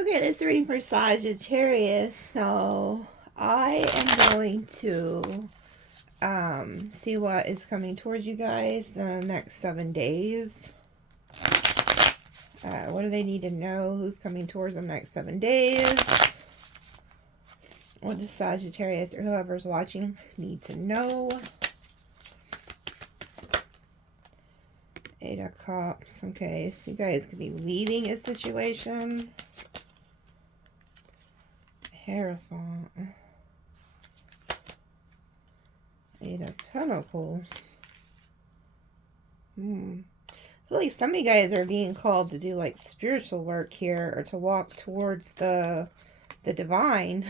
Okay, this is reading for Sagittarius. So I am going to see what is coming towards you guys the next 7 days. What do they need to know? Who's coming towards them next 7 days? What does Sagittarius or whoever's watching need to know? 8 of Cups. Okay, so you guys could be leaving a situation. Hierophant. 8 of Pentacles. I feel like some of you guys are being called to do like spiritual work here, or to walk towards the divine.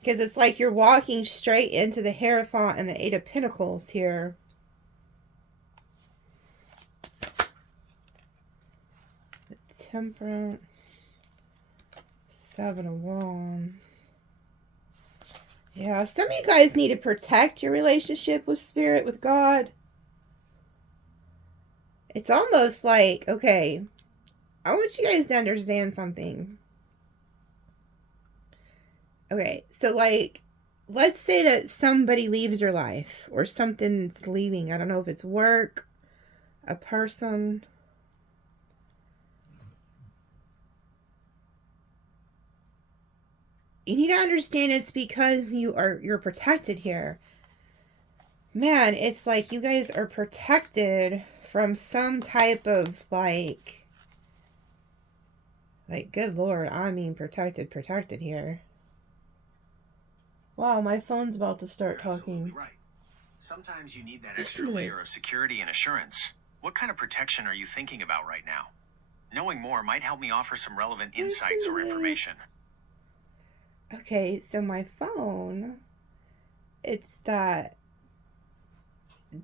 Because it's like you're walking straight into the Hierophant and the 8 of Pentacles here. The Temperance. 7 of Wands. Yeah, some of you guys need to protect your relationship with Spirit, with God. It's almost like, okay, I want you guys to understand something. Okay, so like, let's say that somebody leaves your life, or something's leaving. I don't know if it's work, a person. You need to understand it's because you're protected here. Man, it's like you guys are protected from some type of like good Lord, I mean protected here. Wow, my phone's about to start talking. Absolutely right. Sometimes you need that extra layer of security and assurance. What kind of protection are you thinking about right now? Knowing more might help me offer some relevant insights or information. Okay, so my phone, it's that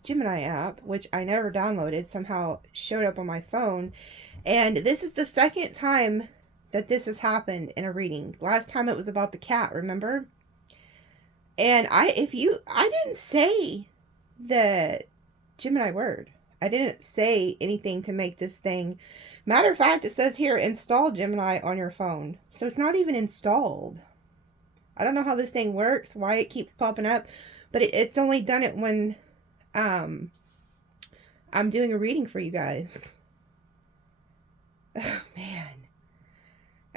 Gemini app, which I never downloaded, somehow showed up on my phone. And this is the second time that this has happened in a reading. Last time it was about the cat, remember? And I didn't say the Gemini word. I didn't say anything to make this thing. Matter of fact, it says here, install Gemini on your phone. So it's not even installed. I don't know how this thing works, why it keeps popping up, but it's only done it when I'm doing a reading for you guys. Oh, man.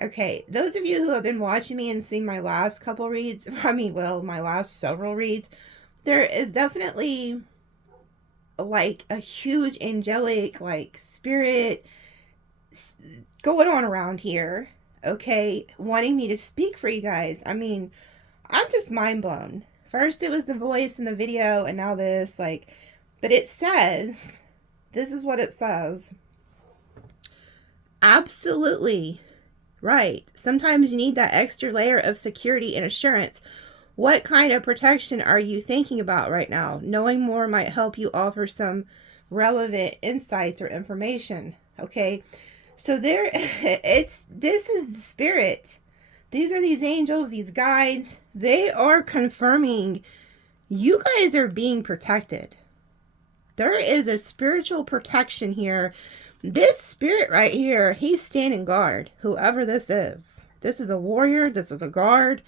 Okay, those of you who have been watching me and seen my last couple reads, my last several reads, there is definitely like a huge angelic, like, spirit going on around here, okay, wanting me to speak for you guys. I mean, I'm just mind blown. First it was the voice in the video, and now this, like, but it says, this is what it says. Absolutely right. Sometimes you need that extra layer of security and assurance. What kind of protection are you thinking about right now? Knowing more might help you offer some relevant insights or information. Okay, so this is the spirit. These are these angels, these guides. They are confirming you guys are being protected. There is a spiritual protection here. This spirit right here, he's standing guard, whoever this is. This is a warrior. This is a guard.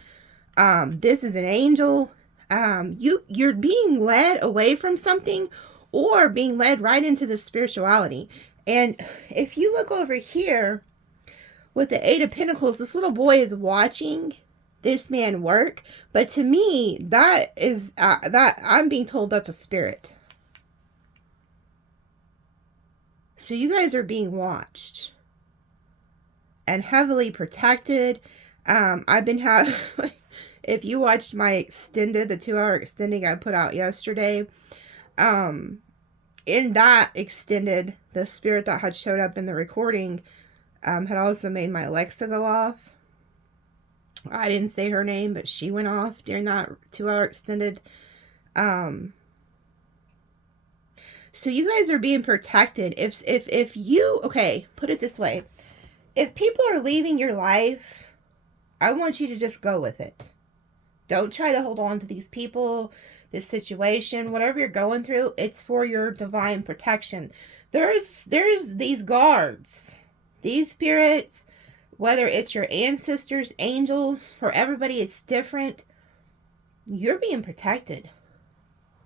This is an angel. You're being led away from something, or being led right into the spirituality. And if you look over here with the 8 of Pentacles, this little boy is watching this man work. But to me, that is that I'm being told that's a spirit. So you guys are being watched and heavily protected. I've been if you watched my extended, the 2-hour extending I put out yesterday, in that extended, the spirit that had showed up in the recording had also made my Alexa go off. I didn't say her name, but she went off during that 2-hour extended. So you guys are being protected. If you, okay, put it this way. If people are leaving your life, I want you to just go with it. Don't try to hold on to these people, this situation, whatever you're going through. It's for your divine protection. There's these guards, these spirits whether it's your ancestors, angels, for everybody it's different. You're being protected.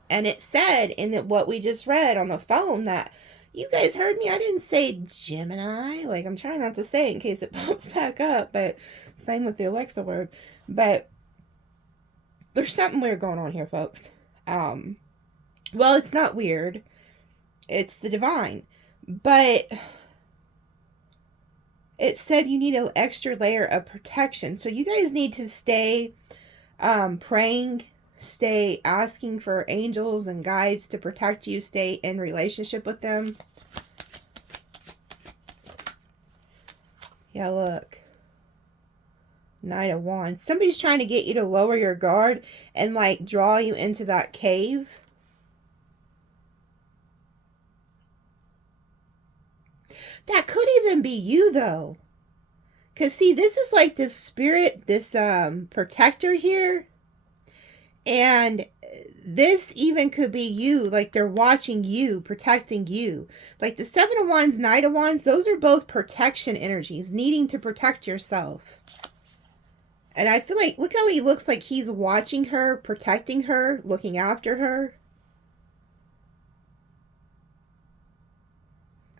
And it said in what we just read on the phone that, you guys heard me, I didn't say Gemini. Like, I'm trying not to say it in case it pops back up, but same with the Alexa word. But there's something weird going on here, folks. Well, it's not weird. It's the divine. But it said you need an extra layer of protection. So you guys need to stay praying, stay asking for angels and guides to protect you, stay in relationship with them. Yeah, look. Knight of Wands. Somebody's trying to get you to lower your guard and like draw you into that cave. That could even be you though. Because see, this is like this spirit, this protector here. And this even could be you, like they're watching you, protecting you. Like the Seven of Wands, Knight of Wands, those are both protection energies, needing to protect yourself. And I feel like, look how he looks like he's watching her, protecting her, looking after her.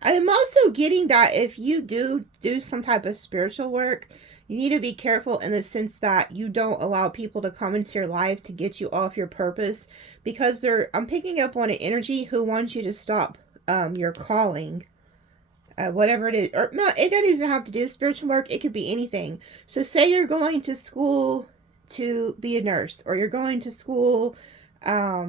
I am also getting that if you do some type of spiritual work, you need to be careful in the sense that you don't allow people to come into your life to get you off your purpose, because I'm picking up on an energy who wants you to stop your calling, whatever it is. Or no, it doesn't even have to do with spiritual work. It could be anything. So say you're going to school to be a nurse, or you're going to school, I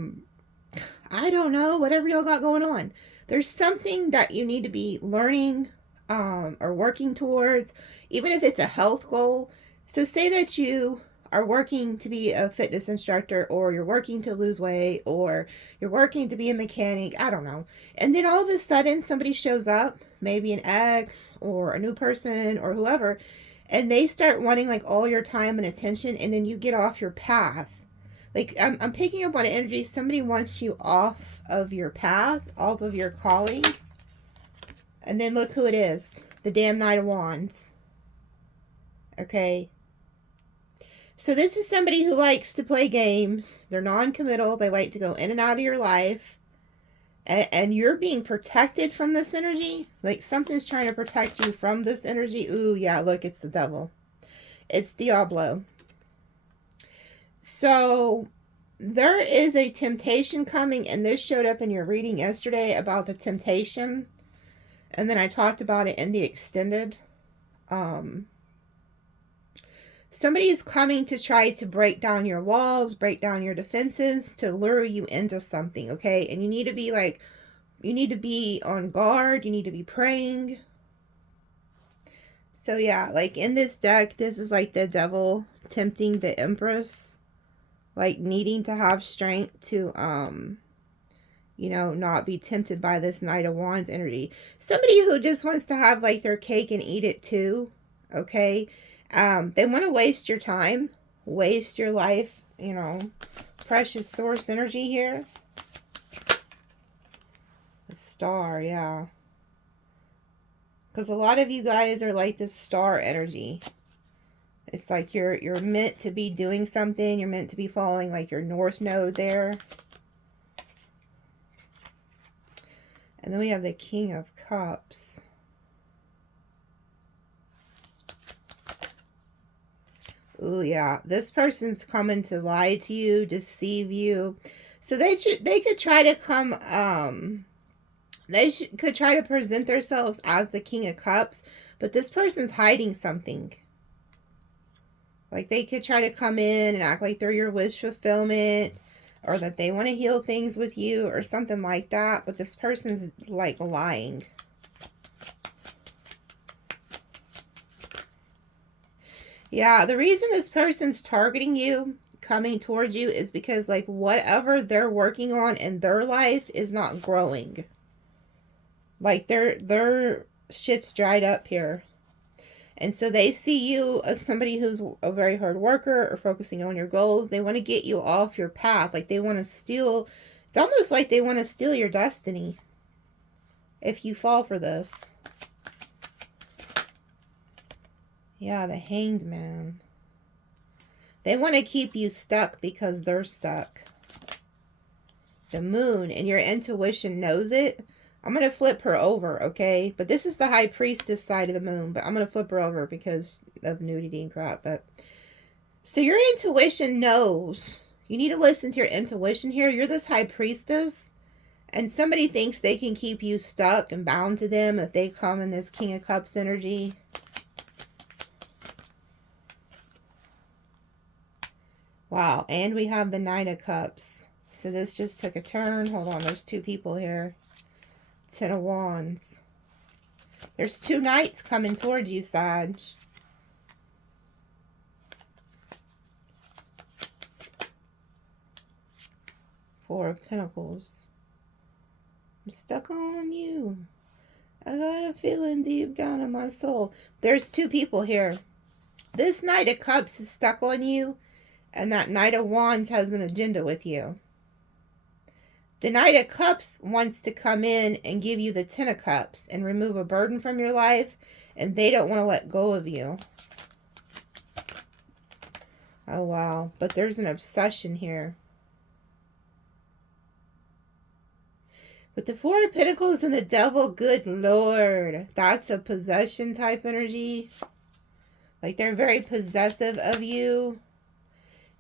don't know, whatever y'all got going on. There's something that you need to be learning or working towards, even if it's a health goal. So say that you are working to be a fitness instructor, or you're working to lose weight, or you're working to be a mechanic, I don't know. And then all of a sudden somebody shows up, maybe an ex or a new person or whoever, and they start wanting like all your time and attention, and then you get off your path. Like, I'm picking up on energy. Somebody wants you off of your path, off of your calling. And then look who it is. The damn Knight of Wands. Okay. So this is somebody who likes to play games. They're non-committal. They like to go in and out of your life. And you're being protected from this energy. Like, something's trying to protect you from this energy. Ooh, yeah, look, it's the devil. It's Diablo. So there is a temptation coming, and this showed up in your reading yesterday about the temptation, and then I talked about it in the extended. Somebody is coming to try to break down your walls, break down your defenses, to lure you into something, okay? And you need to be like, you need to be on guard, you need to be praying. So yeah, like in this deck, this is like the devil tempting the Empress. Like needing to have strength to, you know, not be tempted by this Knight of Wands energy. Somebody who just wants to have like their cake and eat it too, okay? They want to waste your time, waste your life, you know, precious source energy here. The Star, yeah. Because a lot of you guys are like this star energy. It's like you're meant to be doing something. You're meant to be following like your north node there. And then we have the King of Cups. Ooh, yeah. This person's coming to lie to you, deceive you. So they could try to come, could try to present themselves as the King of Cups, but this person's hiding something. Like, they could try to come in and act like they're your wish fulfillment, or that they want to heal things with you, or something like that. But this person's, like, lying. Yeah, the reason this person's targeting you, coming towards you, is because, like, whatever they're working on in their life is not growing. Like, their shit's dried up here. And so they see you as somebody who's a very hard worker or focusing on your goals. They want to get you off your path. Like, they want to steal. It's almost like they want to steal your destiny if you fall for this. Yeah, the Hanged Man. They want to keep you stuck because they're stuck. The Moon, and your intuition knows it. I'm going to flip her over, okay? But this is the High Priestess side of the Moon, but I'm going to flip her over because of nudity and crap. But so your intuition knows. You need to listen to your intuition here. You're this High Priestess, and somebody thinks they can keep you stuck and bound to them if they come in this King of Cups energy. Wow, and we have the Knight of Cups. So this just took a turn. Hold on, there's two people here. 10 of Wands. There's two knights coming towards you, Sag. Four of Pentacles. I'm stuck on you. I got a feeling deep down in my soul. There's two people here. This Knight of Cups is stuck on you, and that Knight of Wands has an agenda with you. The Knight of Cups wants to come in and give you the 10 of Cups and remove a burden from your life, and they don't want to let go of you. Oh, wow. But there's an obsession here. With the Four of Pentacles and the Devil, good Lord. That's a possession type energy. Like they're very possessive of you.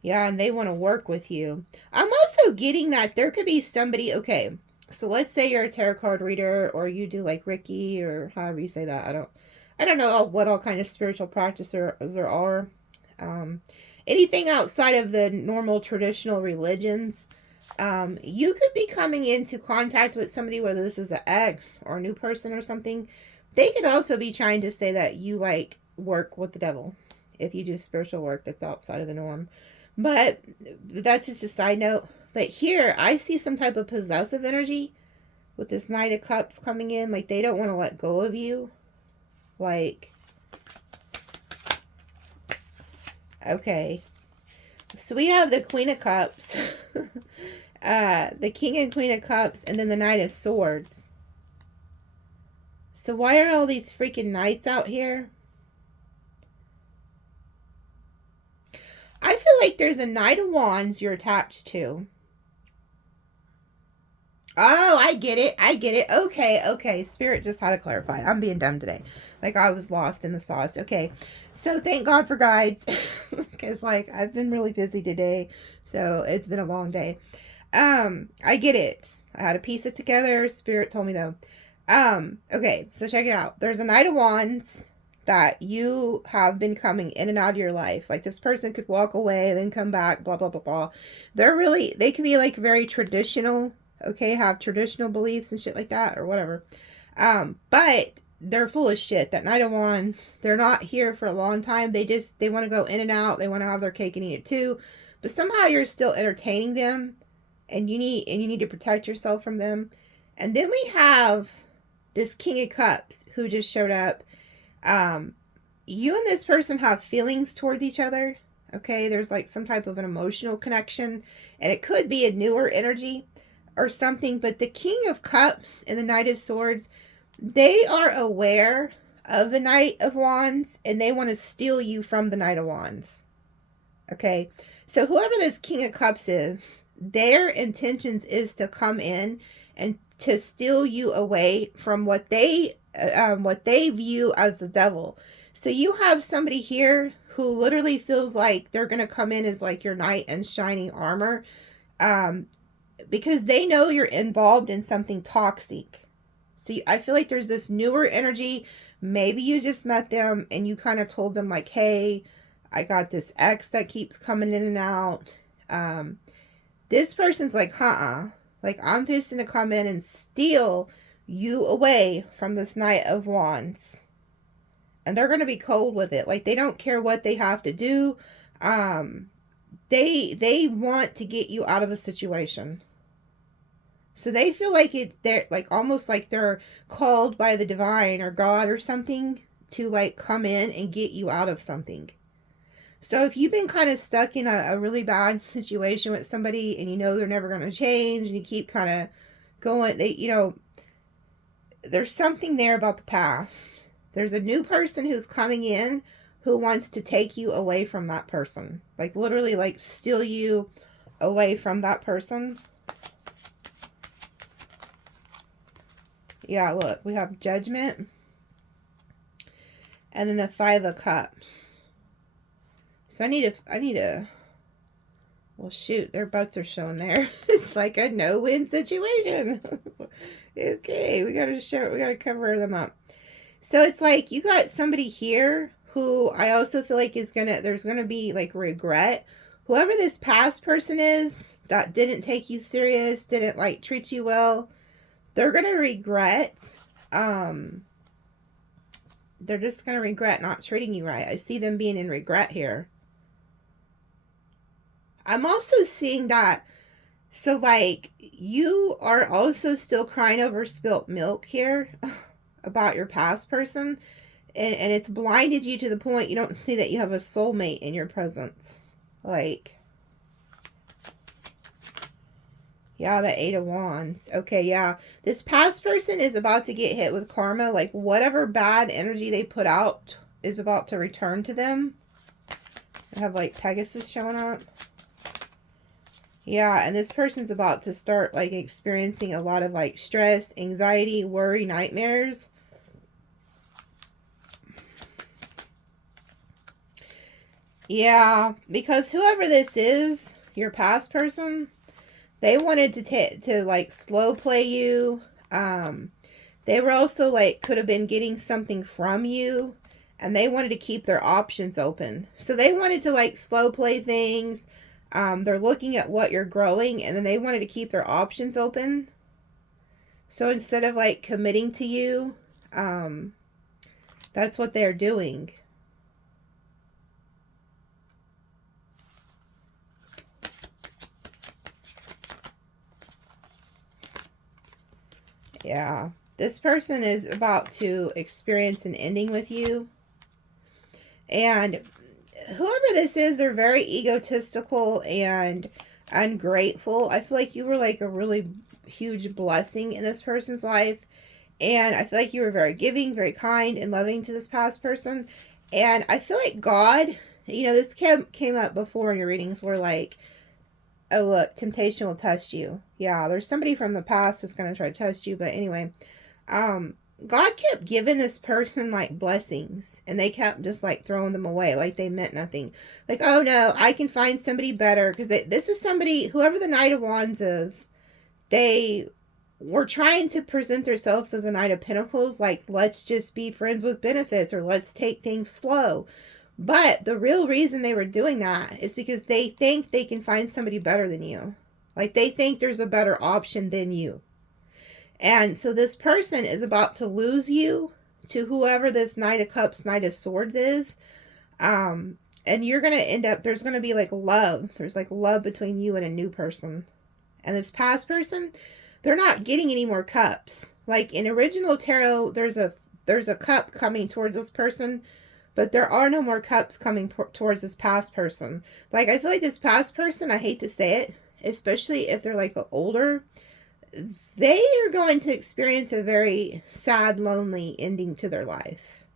Yeah, and they want to work with you. I'm also getting that there could be somebody, okay, so let's say you're a tarot card reader, or you do like Reiki, or however you say that. I don't know what all kind of spiritual practices there are. Anything outside of the normal traditional religions. You could be coming into contact with somebody, whether this is an ex or a new person or something. They could also be trying to say that you like work with the devil if you do spiritual work that's outside of the norm. But that's just a side note. But here, I see some type of possessive energy with this Knight of Cups coming in. Like, they don't want to let go of you. Like, okay. So we have the Queen of Cups. The King and Queen of Cups. And then the Knight of Swords. So why are all these freaking knights out here? I feel like there's a Knight of Wands you're attached to. Oh, I get it. I get it. Okay. Spirit just had to clarify. I'm being dumb today. Like, I was lost in the sauce. Okay. So, thank God for guides. Because, like, I've been really busy today. So, it's been a long day. I get it. I had to piece it together. Spirit told me, though. Okay. So, check it out. There's a Knight of Wands that you have been coming in and out of your life. Like, this person could walk away, then come back, blah, blah, blah, blah. They can be, like, very traditional, okay, have traditional beliefs and shit like that, or whatever. But they're full of shit. That Knight of Wands, they're not here for a long time. They want to go in and out. They want to have their cake and eat it too. But somehow you're still entertaining them, and you need to protect yourself from them. And then we have this King of Cups who just showed up. You and this person have feelings towards each other. Okay, there's like some type of an emotional connection, and it could be a newer energy or something. But the King of Cups and the Knight of Swords, they are aware of the Knight of Wands, and they want to steal you from the Knight of Wands. Okay, so whoever this King of Cups is, their intentions is to come in and to steal you away from what they view as the devil. So you have somebody here who literally feels like they're going to come in as like your knight in shining armor, because they know you're involved in something toxic. See, I feel like there's this newer energy. Maybe you just met them and you kind of told them like, hey, I got this ex that keeps coming in and out. This person's like, like, I'm fixing to come in and steal you away from this Knight of Wands. And they're going to be cold with it. Like, they don't care what they have to do. They want to get you out of a situation. So they feel like they're like almost like they're called by the divine or God or something to like come in and get you out of something. So if you've been kind of stuck in a really bad situation with somebody, and you know they're never going to change, and you keep kind of going, there's something there about the past. There's a new person who's coming in who wants to take you away from that person. Like literally like steal you away from that person. Yeah, look, we have Judgment. And then the Five of Cups. So I need to, well shoot, their butts are showing there. It's like a no-win situation. Okay, we gotta cover them up. So it's like you got somebody here who I also feel like there's gonna be like regret. Whoever this past person is that didn't take you serious, didn't like treat you well, they're gonna regret. They're just gonna regret not treating you right. I see them being in regret here. I'm also seeing that, so like you are also still crying over spilt milk here about your past person, and it's blinded you to the point you don't see that you have a soulmate in your presence. Like, yeah, the Eight of Wands. Okay, yeah. This past person is about to get hit with karma. Like, whatever bad energy they put out is about to return to them. I have, like, Pegasus showing up. Yeah, and this person's about to start, like, experiencing a lot of, like, stress, anxiety, worry, nightmares. Yeah, because whoever this is, your past person, they wanted to like slow play you. They were also like could have been getting something from you, and they wanted to keep their options open. So they wanted to like slow play things. They're looking at what you're growing, and then they wanted to keep their options open. So instead of like committing to you, that's what they're doing. Yeah, this person is about to experience an ending with you. And whoever this is, they're very egotistical and ungrateful. I feel like you were like a really huge blessing in this person's life. And I feel like you were very giving, very kind and loving to this past person. And I feel like God, you know, this came up before in your readings where like, oh, look, temptation will test you. Yeah, there's somebody from the past that's going to try to test you. But anyway, God kept giving this person, like, blessings. And they kept just, like, throwing them away. Like, they meant nothing. Like, oh, no, I can find somebody better. Because this is somebody, whoever the Knight of Wands is, they were trying to present themselves as a Knight of Pentacles. Like, let's just be friends with benefits. Or let's take things slow. But the real reason they were doing that is because they think they can find somebody better than you. Like, they think there's a better option than you. And so this person is about to lose you to whoever this Knight of Cups, Knight of Swords is. And you're going to end up, there's going to be like love. There's like love between you and a new person. And this past person, they're not getting any more cups. Like in original tarot, there's a cup coming towards this person. But there are no more cups coming towards this past person. Like, I feel like this past person, I hate to say it, especially if they're, like, older, they are going to experience a very sad, lonely ending to their life,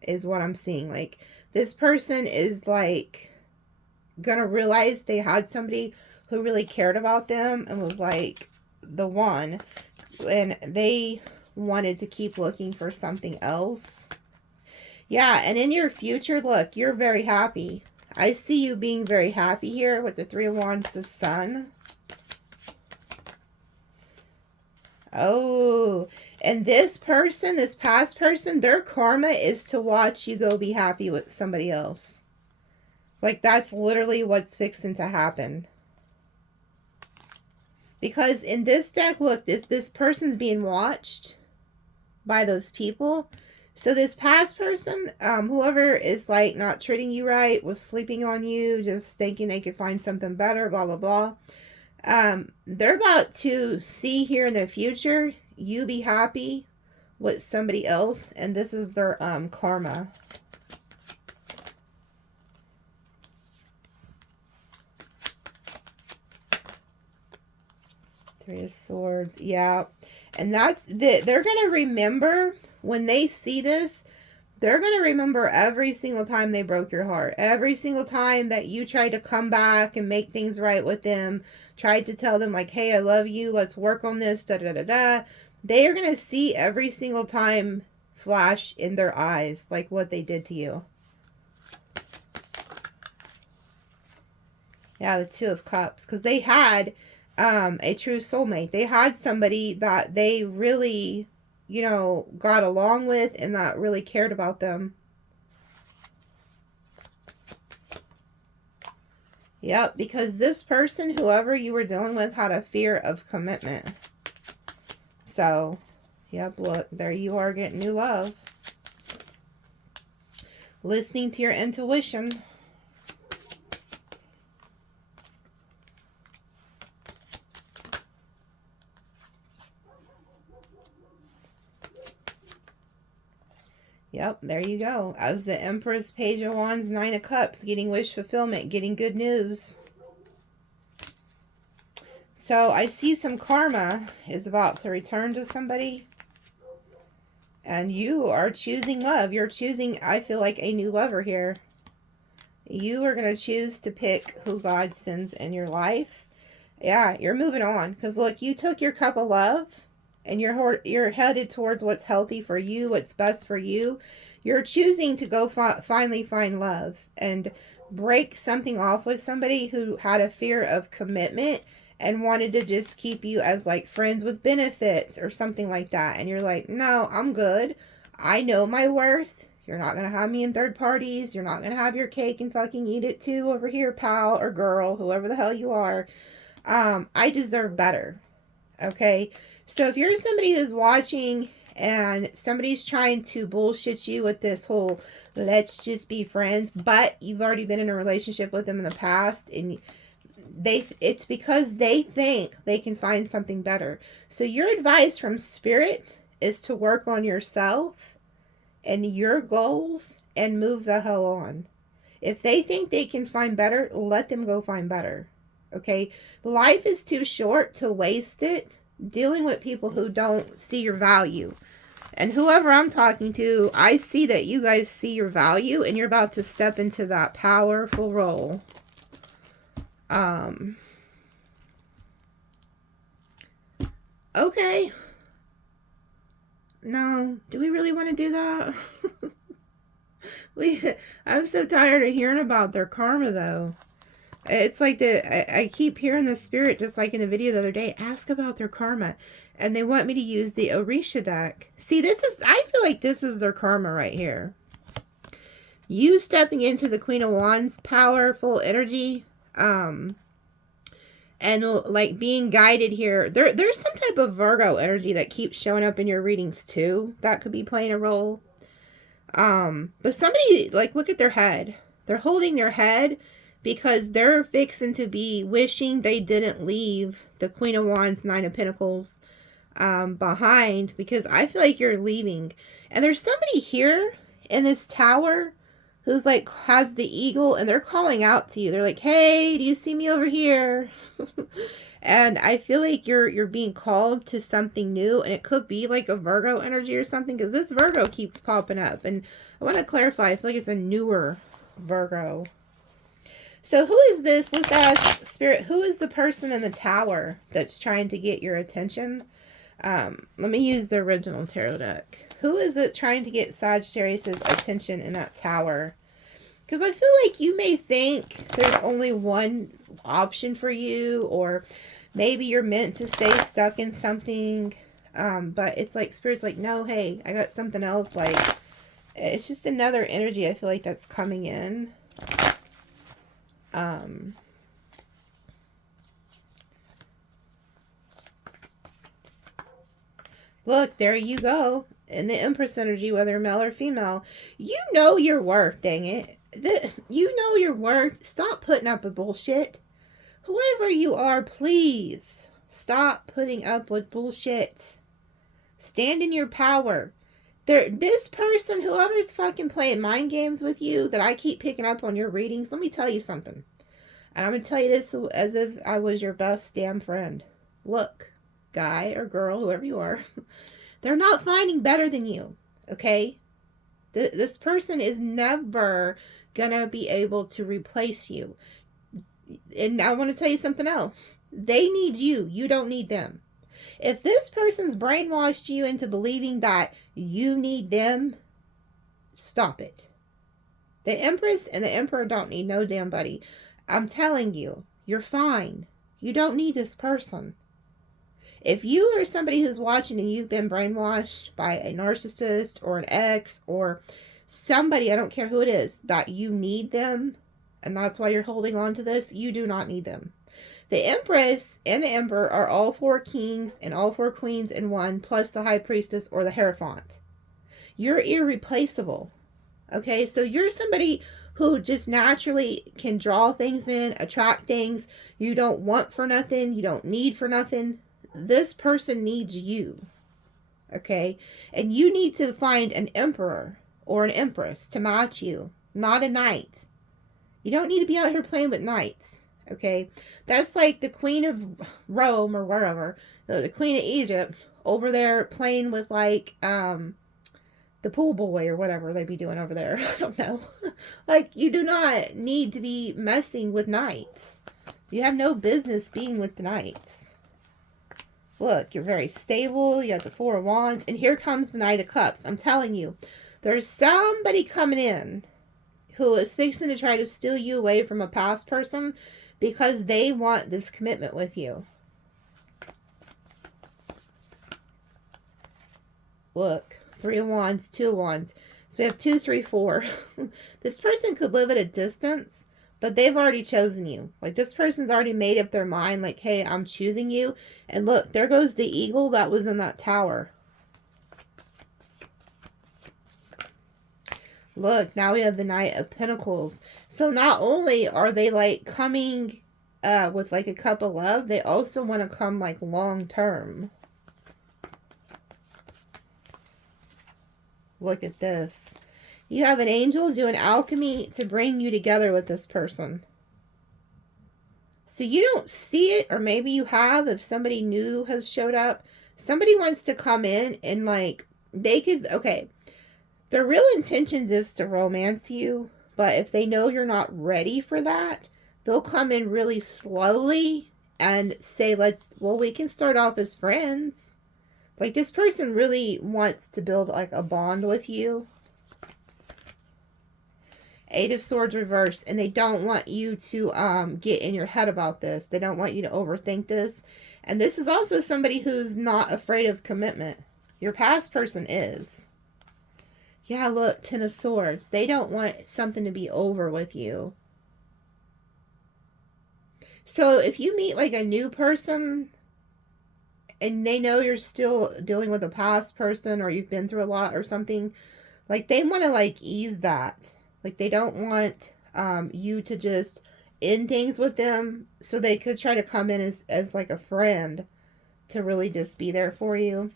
is what I'm seeing. Like, this person is, like, gonna realize they had somebody who really cared about them and was, like, the one. And they wanted to keep looking for something else. Yeah, and in your future, look, you're very happy. I see you being very happy here with the Three of Wands, the Sun. Oh, and this person, this past person, their karma is to watch you go be happy with somebody else. Like, that's literally what's fixing to happen. Because in this deck, look, this person's being watched by those people. So this past person, whoever is like not treating you right, was sleeping on you, just thinking they could find something better, blah, blah, blah. They're about to see here in the future, you be happy with somebody else. And this is their karma. Three of Swords. Yeah. And they're going to remember when they see this, They're going to remember every single time they broke your heart. Every single time that you tried to come back and make things right with them. Tried to tell them like, hey, I love you. Let's work on this. Da da da da. They are going to see every single time flash in their eyes like what they did to you. Yeah, the Two of Cups. Because they had a true soulmate. They had somebody that they really, you know, got along with and that really cared about them. Yep, because this person, whoever you were dealing with, had a fear of commitment. So, yep, look, there you are getting new love. Listening to your intuition. Yep, there you go. As the Empress, Page of Wands, Nine of Cups, getting wish fulfillment, getting good news. So I see some karma is about to return to somebody. And you are choosing love. You're choosing, I feel like, a new lover here. You are going to choose to pick who God sends in your life. Yeah, you're moving on. Because look, you took your cup of love. And you're headed towards what's healthy for you, what's best for you. You're choosing to go finally find love and break something off with somebody who had a fear of commitment and wanted to just keep you as like friends with benefits or something like that. And you're like, no, I'm good. I know my worth. You're not going to have me in third parties. You're not going to have your cake and fucking eat it too over here, pal or girl, whoever the hell you are. I deserve better. Okay? So if you're somebody who's watching and somebody's trying to bullshit you with this whole let's just be friends, but you've already been in a relationship with them in the past and it's because they think they can find something better. So your advice from Spirit is to work on yourself and your goals and move the hell on. If they think they can find better, let them go find better. Okay? Life is too short to waste it dealing with people who don't see your value. And whoever I'm talking to, I see that you guys see your value and you're about to step into that powerful role. Okay. No, do we really want to do that? I'm so tired of hearing about their karma though. It's like I keep hearing the Spirit, just like in the video the other day, ask about their karma. And they want me to use the Orisha deck. See, I feel like this is their karma right here. You stepping into the Queen of Wands, powerful energy, and like being guided here. There's some type of Virgo energy that keeps showing up in your readings too. That could be playing a role. But somebody, like, look at their head. They're holding their head because they're fixing to be wishing they didn't leave the Queen of Wands, Nine of Pentacles behind, because I feel like you're leaving. And there's somebody here in this tower who's like has the eagle and they're calling out to you. They're like, hey, do you see me over here? And I feel like you're being called to something new, and it could be like a Virgo energy or something, because this Virgo keeps popping up. And I want to clarify, I feel like it's a newer Virgo. So who is this? Let's ask Spirit, who is the person in the tower that's trying to get your attention? Let me use the original tarot deck. Who is it trying to get Sagittarius's attention in that tower? Because I feel like you may think there's only one option for you, or maybe you're meant to stay stuck in something. But it's like Spirit's like, no, hey, I got something else. Like, it's just another energy I feel like that's coming in. Look, there you go. In the Empress energy, whether male or female, you know your worth, dang it. You know your worth. Stop putting up with bullshit. Whoever you are, please stop putting up with bullshit. Stand in your power. This person, whoever's fucking playing mind games with you, that I keep picking up on your readings, let me tell you something. And I'm going to tell you this as if I was your best damn friend. Look, guy or girl, whoever you are, they're not finding better than you, okay? This person is never gonna be able to replace you. And I want to tell you something else. They need you. You don't need them. If this person's brainwashed you into believing that you need them, stop it. The Empress and the Emperor don't need no damn buddy. I'm telling you, you're fine. You don't need this person. If you are somebody who's watching and you've been brainwashed by a narcissist or an ex or somebody, I don't care who it is, that you need them, and that's why you're holding on to this, you do not need them. The Empress and the Emperor are all 4 kings and all 4 queens in one, plus the High Priestess or the Hierophant. You're irreplaceable. Okay, so you're somebody who just naturally can draw things in, attract things. You don't want for nothing. You don't need for nothing. This person needs you. Okay, and you need to find an emperor or an empress to match you, not a knight. You don't need to be out here playing with knights. Okay, that's like the Queen of Rome or wherever, the Queen of Egypt over there playing with like the pool boy or whatever they be doing over there. I don't know. Like, you do not need to be messing with knights. You have no business being with the knights. Look, you're very stable. You have the 4 of Wands, and here comes the Knight of Cups. I'm telling you, there's somebody coming in who is fixing to try to steal you away from a past person because they want this commitment with you. Look, 3 of Wands, 2 of Wands. So we have 2, 3, 4. This person could live at a distance, but they've already chosen you. Like, this person's already made up their mind, like, hey, I'm choosing you. And look, there goes the eagle that was in that tower. Look, now we have the Knight of Pentacles. So not only are they, like, coming with, like, a cup of love, they also want to come, like, long term. Look at this. You have an angel doing alchemy to bring you together with this person. So you don't see it, or maybe you have if somebody new has showed up. Somebody wants to come in and, like, they could, okay, their real intentions is to romance you, but if they know you're not ready for that, they'll come in really slowly and say, we can start off as friends. Like, this person really wants to build, like, a bond with you. 8 of Swords reversed, and they don't want you to get in your head about this. They don't want you to overthink this. And this is also somebody who's not afraid of commitment. Your past person is. Yeah, look, 10 of Swords. They don't want something to be over with you. So if you meet, like, a new person and they know you're still dealing with a past person or you've been through a lot or something, like, they want to, like, ease that. Like, they don't want you to just end things with them, so they could try to come in as like a friend to really just be there for you.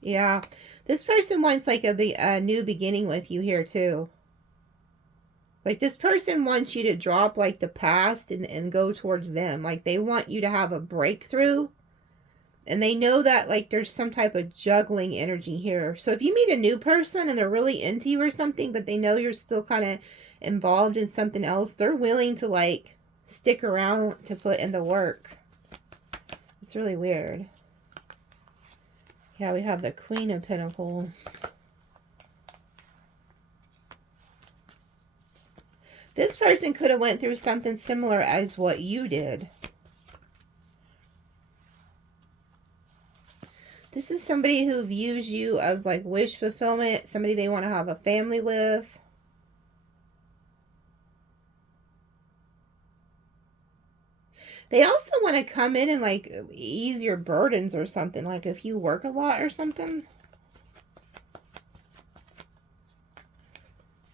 Yeah, this person wants, like, a new beginning with you here too. Like, this person wants you to drop, like, the past and go towards them. Like, they want you to have a breakthrough. And they know that, like, there's some type of juggling energy here. So if you meet a new person and they're really into you or something, but they know you're still kind of involved in something else, they're willing to, like, stick around to put in the work. It's really weird. Yeah, we have the Queen of Pentacles. This person could have went through something similar as what you did. This is somebody who views you as, like, wish fulfillment, somebody they want to have a family with. They also want to come in and, like, ease your burdens or something, like if you work a lot or something.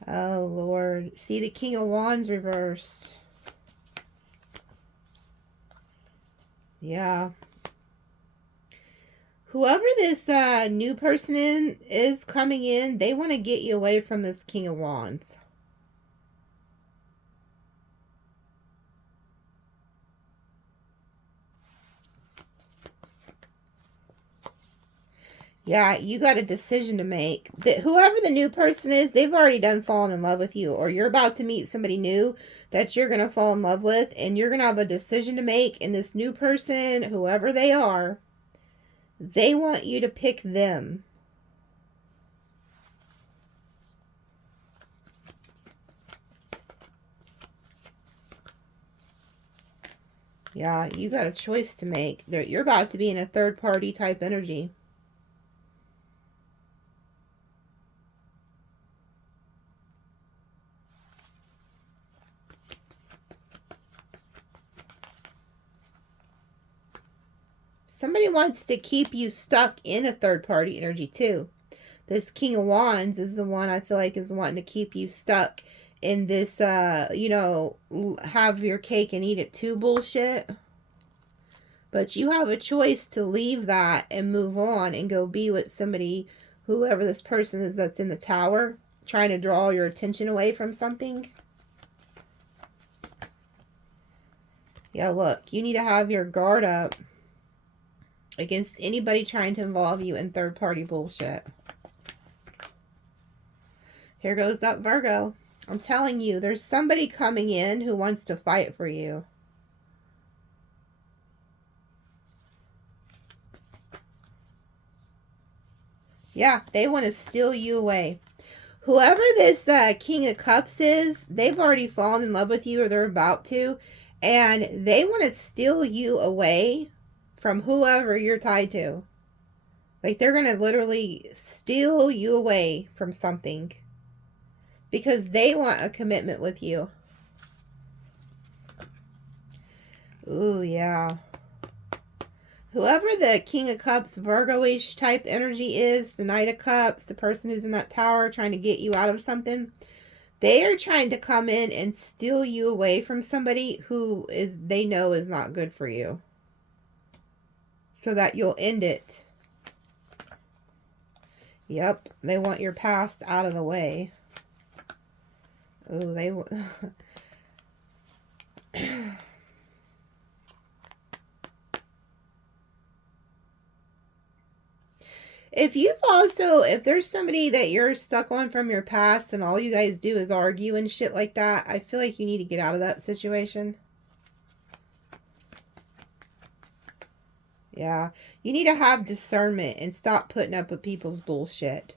Oh, Lord. See, the King of Wands reversed. Yeah. Whoever this new person is coming in, they want to get you away from this King of Wands. Yeah, you got a decision to make. Whoever the new person is, they've already done fallen in love with you, or you're about to meet somebody new that you're going to fall in love with, and you're going to have a decision to make, and this new person, whoever they are, they want you to pick them. Yeah, you got a choice to make. You're about to be in a third party type energy. Somebody wants to keep you stuck in a third party energy too. This King of Wands is the one I feel like is wanting to keep you stuck in this, you know, have your cake and eat it too bullshit. But you have a choice to leave that and move on and go be with somebody, whoever this person is that's in the tower, trying to draw your attention away from something. Yeah, look, you need to have your guard up against anybody trying to involve you in third-party bullshit. Here goes that Virgo. I'm telling you, there's somebody coming in who wants to fight for you. Yeah, they want to steal you away. Whoever this King of Cups is, they've already fallen in love with you, or they're about to, and they want to steal you away from whoever you're tied to. Like, they're going to literally steal you away from something because they want a commitment with you. Ooh, yeah. Whoever the King of Cups, Virgo-ish type energy is, the Knight of Cups, the person who's in that tower trying to get you out of something, they are trying to come in and steal you away from somebody who is they know is not good for you, so that you'll end it. Yep, they want your past out of the way. Oh, they if there's somebody that you're stuck on from your past and all you guys do is argue and shit like that, I feel like you need to get out of that situation. Yeah, you need to have discernment and stop putting up with people's bullshit.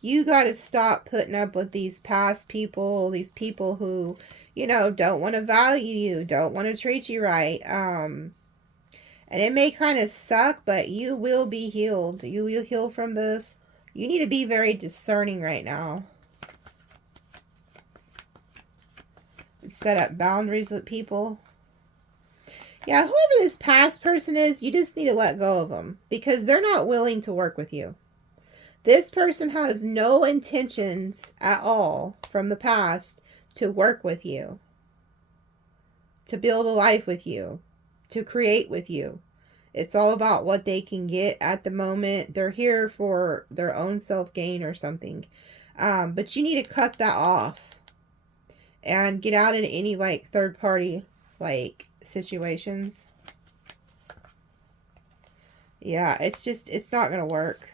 You got to stop putting up with these past people, these people who, you know, don't want to value you, don't want to treat you right. And it may kind of suck, but you will be healed. You will heal from this. You need to be very discerning right now. Set up boundaries with people. Yeah, whoever this past person is, you just need to let go of them because they're not willing to work with you. This person has no intentions at all from the past to work with you, to build a life with you, to create with you. It's all about what they can get at the moment. They're here for their own self-gain or something. But you need to cut that off and get out in any like third-party like situations. Yeah, it's not gonna work.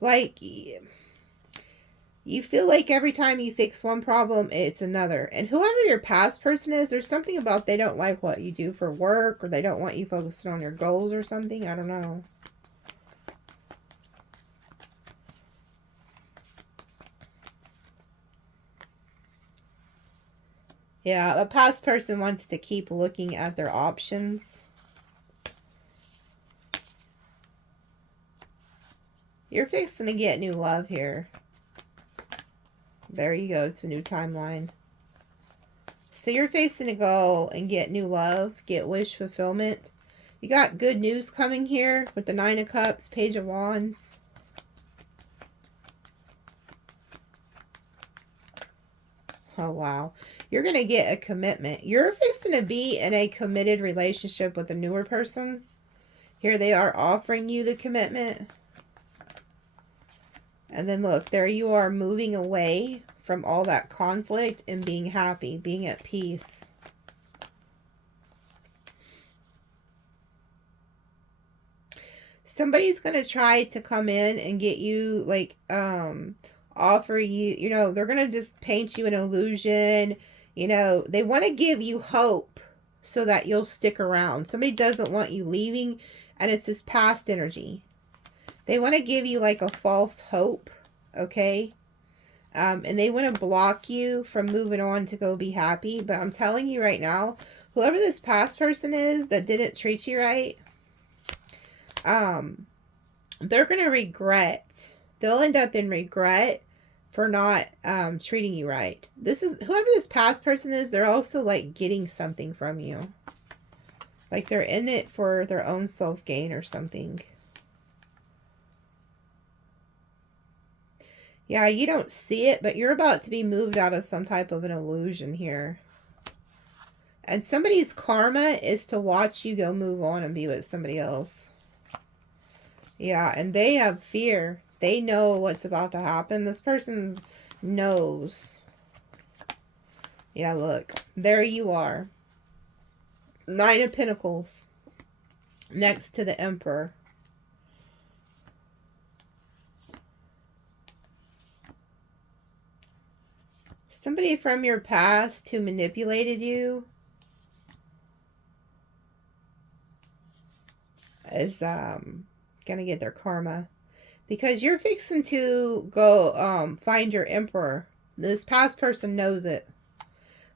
Like, you feel like every time you fix one problem, it's another. And whoever your past person is, there's something about they don't like what you do for work, or they don't want you focusing on your goals or something. I don't know. Yeah, the past person wants to keep looking at their options. You're fixing to get new love here. There you go. It's a new timeline. So you're fixing to go and get new love, get wish fulfillment. You got good news coming here with the Nine of Cups, Page of Wands. Oh, wow. You're going to get a commitment. You're fixing to be in a committed relationship with a newer person. Here they are offering you the commitment. And then look, there you are moving away from all that conflict and being happy, being at peace. somebody's going to try to come in and get you, like, offer you, you know, they're going to just paint you an illusion. You know, they want to give you hope so that you'll stick around. Somebody doesn't want you leaving, and it's this past energy. They want to give you like a false hope, okay? And they want to block you from moving on to go be happy. But I'm telling you right now, whoever this past person is that didn't treat you right, they're going to regret. They'll end up in regret for not treating you right. This is, whoever this past person is, they're also like getting something from you. Like they're in it for their own self-gain or something. Yeah, you don't see it, but you're about to be moved out of some type of an illusion here. And somebody's karma is to watch you go move on and be with somebody else. Yeah, and they have fear. They know what's about to happen. This person knows. Yeah, look. There you are. 9 of Pentacles. Next to the Emperor. Somebody from your past who manipulated you is gonna get their karma, because you're fixing to go find your Emperor. This past person knows it.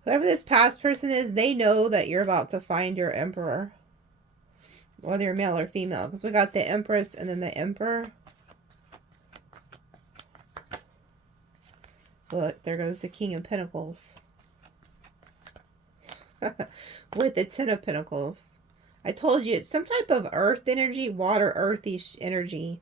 Whoever this past person is, they know that you're about to find your Emperor, whether you're male or female, because we got the Empress and then the Emperor. Look, there goes the King of Pentacles. With the 10 of Pentacles. I told you, it's some type of earth energy, water, earthy energy,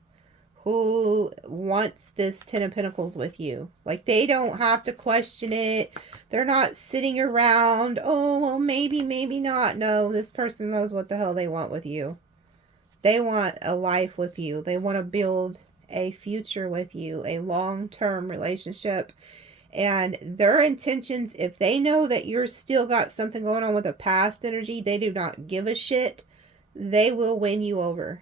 who wants this 10 of Pentacles with you. Like, they don't have to question it. They're not sitting around, oh, well, maybe, maybe not. No, this person knows what the hell they want with you. They want a life with you. They want to build a future with you, a long-term relationship. And their intentions, if they know that you're still got something going on with a past energy, they do not give a shit. They will win you over.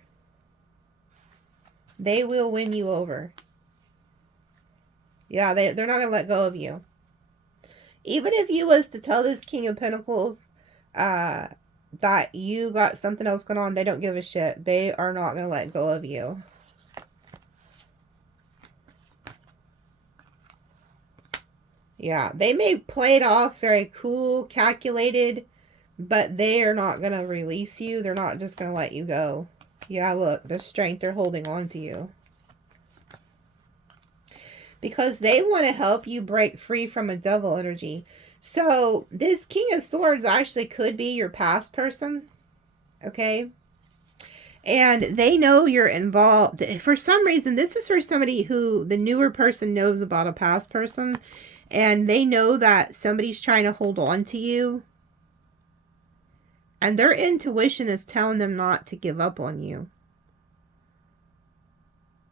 They will win you over. Yeah, they're not going to let go of you. Even if you was to tell this King of Pentacles that you got something else going on, they don't give a shit. They are not going to let go of you. Yeah, they may play it off very cool, calculated, but they are not going to release you. They're not just going to let you go. Yeah, look, the strength, they're holding on to you. Because they want to help you break free from a devil energy. So, this King of Swords actually could be your past person. Okay? And they know you're involved. For some reason, this is for somebody who the newer person knows about a past person. And they know that somebody's trying to hold on to you. And their intuition is telling them not to give up on you.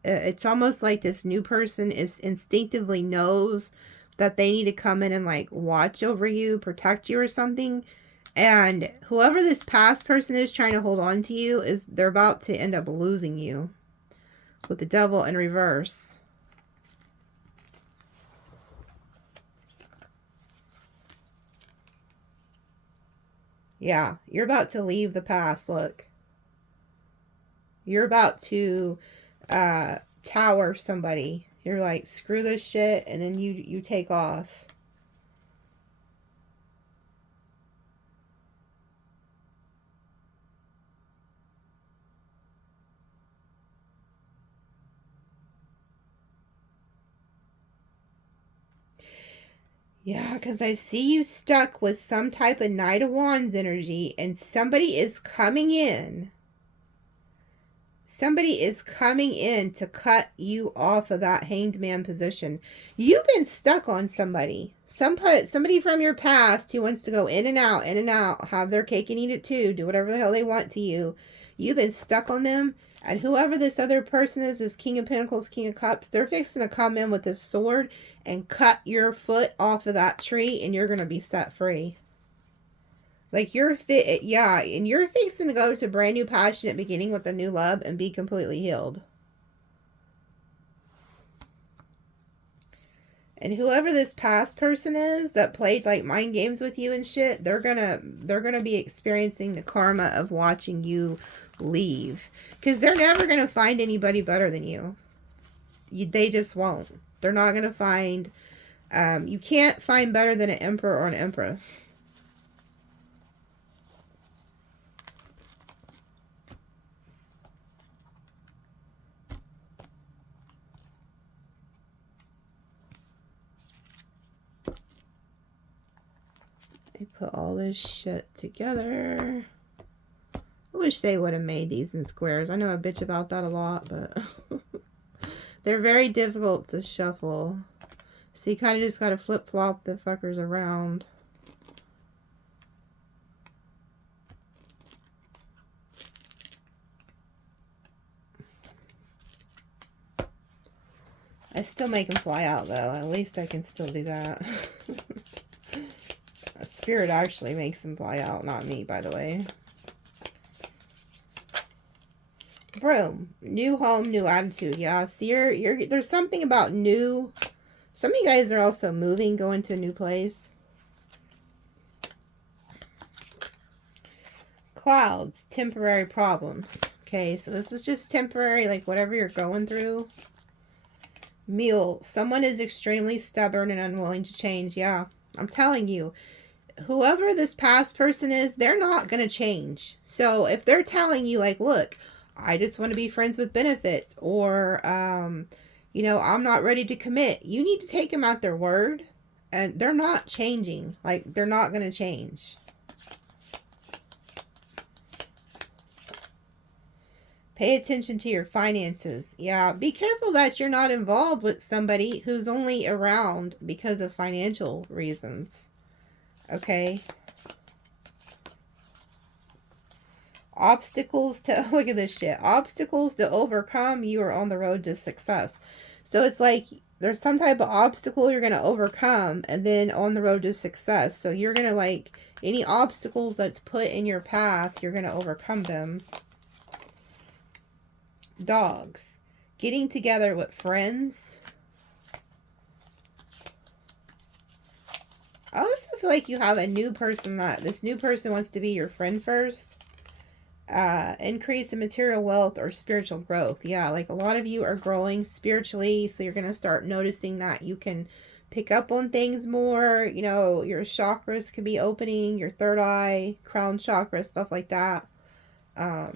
It's almost like this new person is instinctively knows that they need to come in and like watch over you, protect you or something. And whoever this past person is trying to hold on to you, is they're about to end up losing you. With the Devil in reverse. Yeah, you're about to leave the past, look. You're about to tower somebody. You're like, screw this shit, and then you take off. Yeah, because I see you stuck with some type of Knight of Wands energy, and somebody is coming in. Somebody is coming in to cut you off of that Hanged Man position. You've been stuck on somebody. Somebody from your past who wants to go in and out, have their cake and eat it too, do whatever the hell they want to you. You've been stuck on them. And whoever this other person is, this King of Pentacles, King of Cups, they're fixing to come in with this sword and cut your foot off of that tree, and you're going to be set free. Like you're fit, yeah, and you're fixing to go to a brand new passionate beginning with a new love and be completely healed. And whoever this past person is that played like mind games with you and shit, they're gonna be experiencing the karma of watching you leave, because they're never gonna find anybody better than you. They just won't. They're not gonna find. You can't find better than an emperor or an empress. They put all this shit together. I wish they would have made these in squares. I know I bitch about that a lot, but they're very difficult to shuffle. So you kind of just got to flip-flop the fuckers around. I still make them fly out, though. At least I can still do that. Spirit actually makes them fly out, not me, by the way. Broom. New home, new attitude. Yeah, see, there's something about new. Some of you guys are also moving, going to a new place. Clouds. Temporary problems. Okay, so this is just temporary, like whatever you're going through. Mule. Someone is extremely stubborn and unwilling to change. Yeah, I'm telling you. Whoever this past person is, they're not going to change. So if they're telling you, like, look, I just want to be friends with benefits, or, you know, I'm not ready to commit, you need to take them at their word, and they're not changing. Like, they're not going to change. Pay attention to your finances. Yeah, be careful that you're not involved with somebody who's only around because of financial reasons. Okay. Obstacles to, look at this shit. Obstacles to overcome, you are on the road to success. So it's like there's some type of obstacle you're going to overcome and then on the road to success. So you're going to, like, any obstacles that's put in your path, you're going to overcome them. Dogs. Getting together with friends. I also feel like you have a new person that this new person wants to be your friend first. Increase in material wealth or spiritual growth. Yeah, like a lot of you are growing spiritually, so you're going to start noticing that you can pick up on things more. You know, your chakras could be opening, your third eye, crown chakra, stuff like that. A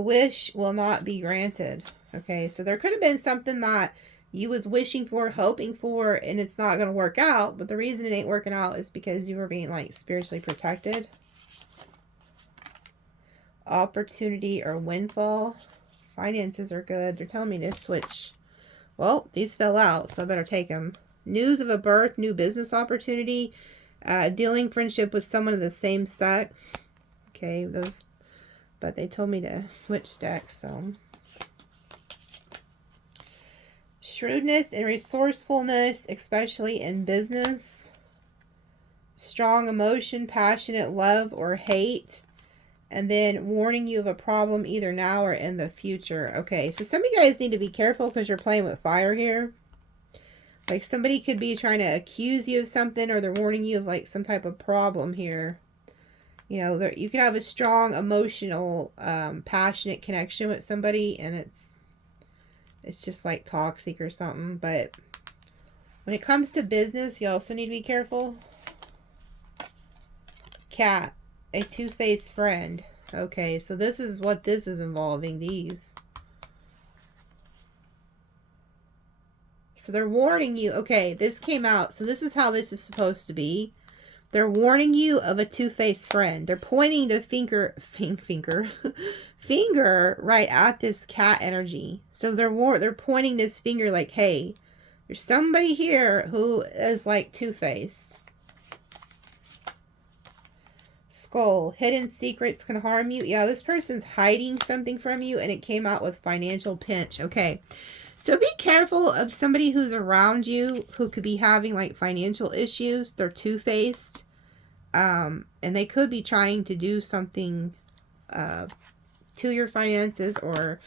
wish will not be granted. Okay, so there could have been something that you was wishing for, hoping for, and it's not going to work out. But the reason it ain't working out is because you were being, like, spiritually protected. Opportunity or windfall. Finances are good. They're telling me to switch. Well, these fell out, so I better take them. News of a birth, new business opportunity. Dealing friendship with someone of the same sex. Okay, those. But they told me to switch decks, so. Shrewdness and resourcefulness, especially in business. Strong emotion, passionate love or hate. And then warning you of a problem either now or in the future. Okay, so some of you guys need to be careful because you're playing with fire here. Like somebody could be trying to accuse you of something, or they're warning you of like some type of problem here. You know, you could have a strong emotional, passionate connection with somebody, and it's just like toxic or something. But when it comes to business, you also need to be careful. Cat, a two-faced friend. Okay, so this is what this is involving, these. So they're warning you. Okay, this came out. So this is how this is supposed to be. They're warning you of a two-faced friend. They're pointing the finger right at this cat energy. So they're pointing this finger like, hey, there's somebody here who is like two-faced. Skull. Hidden secrets can harm you. Yeah, this person's hiding something from you, and it came out with financial pinch. Okay. So be careful of somebody who's around you who could be having like financial issues. They're two-faced. And they could be trying to do something to your finances, or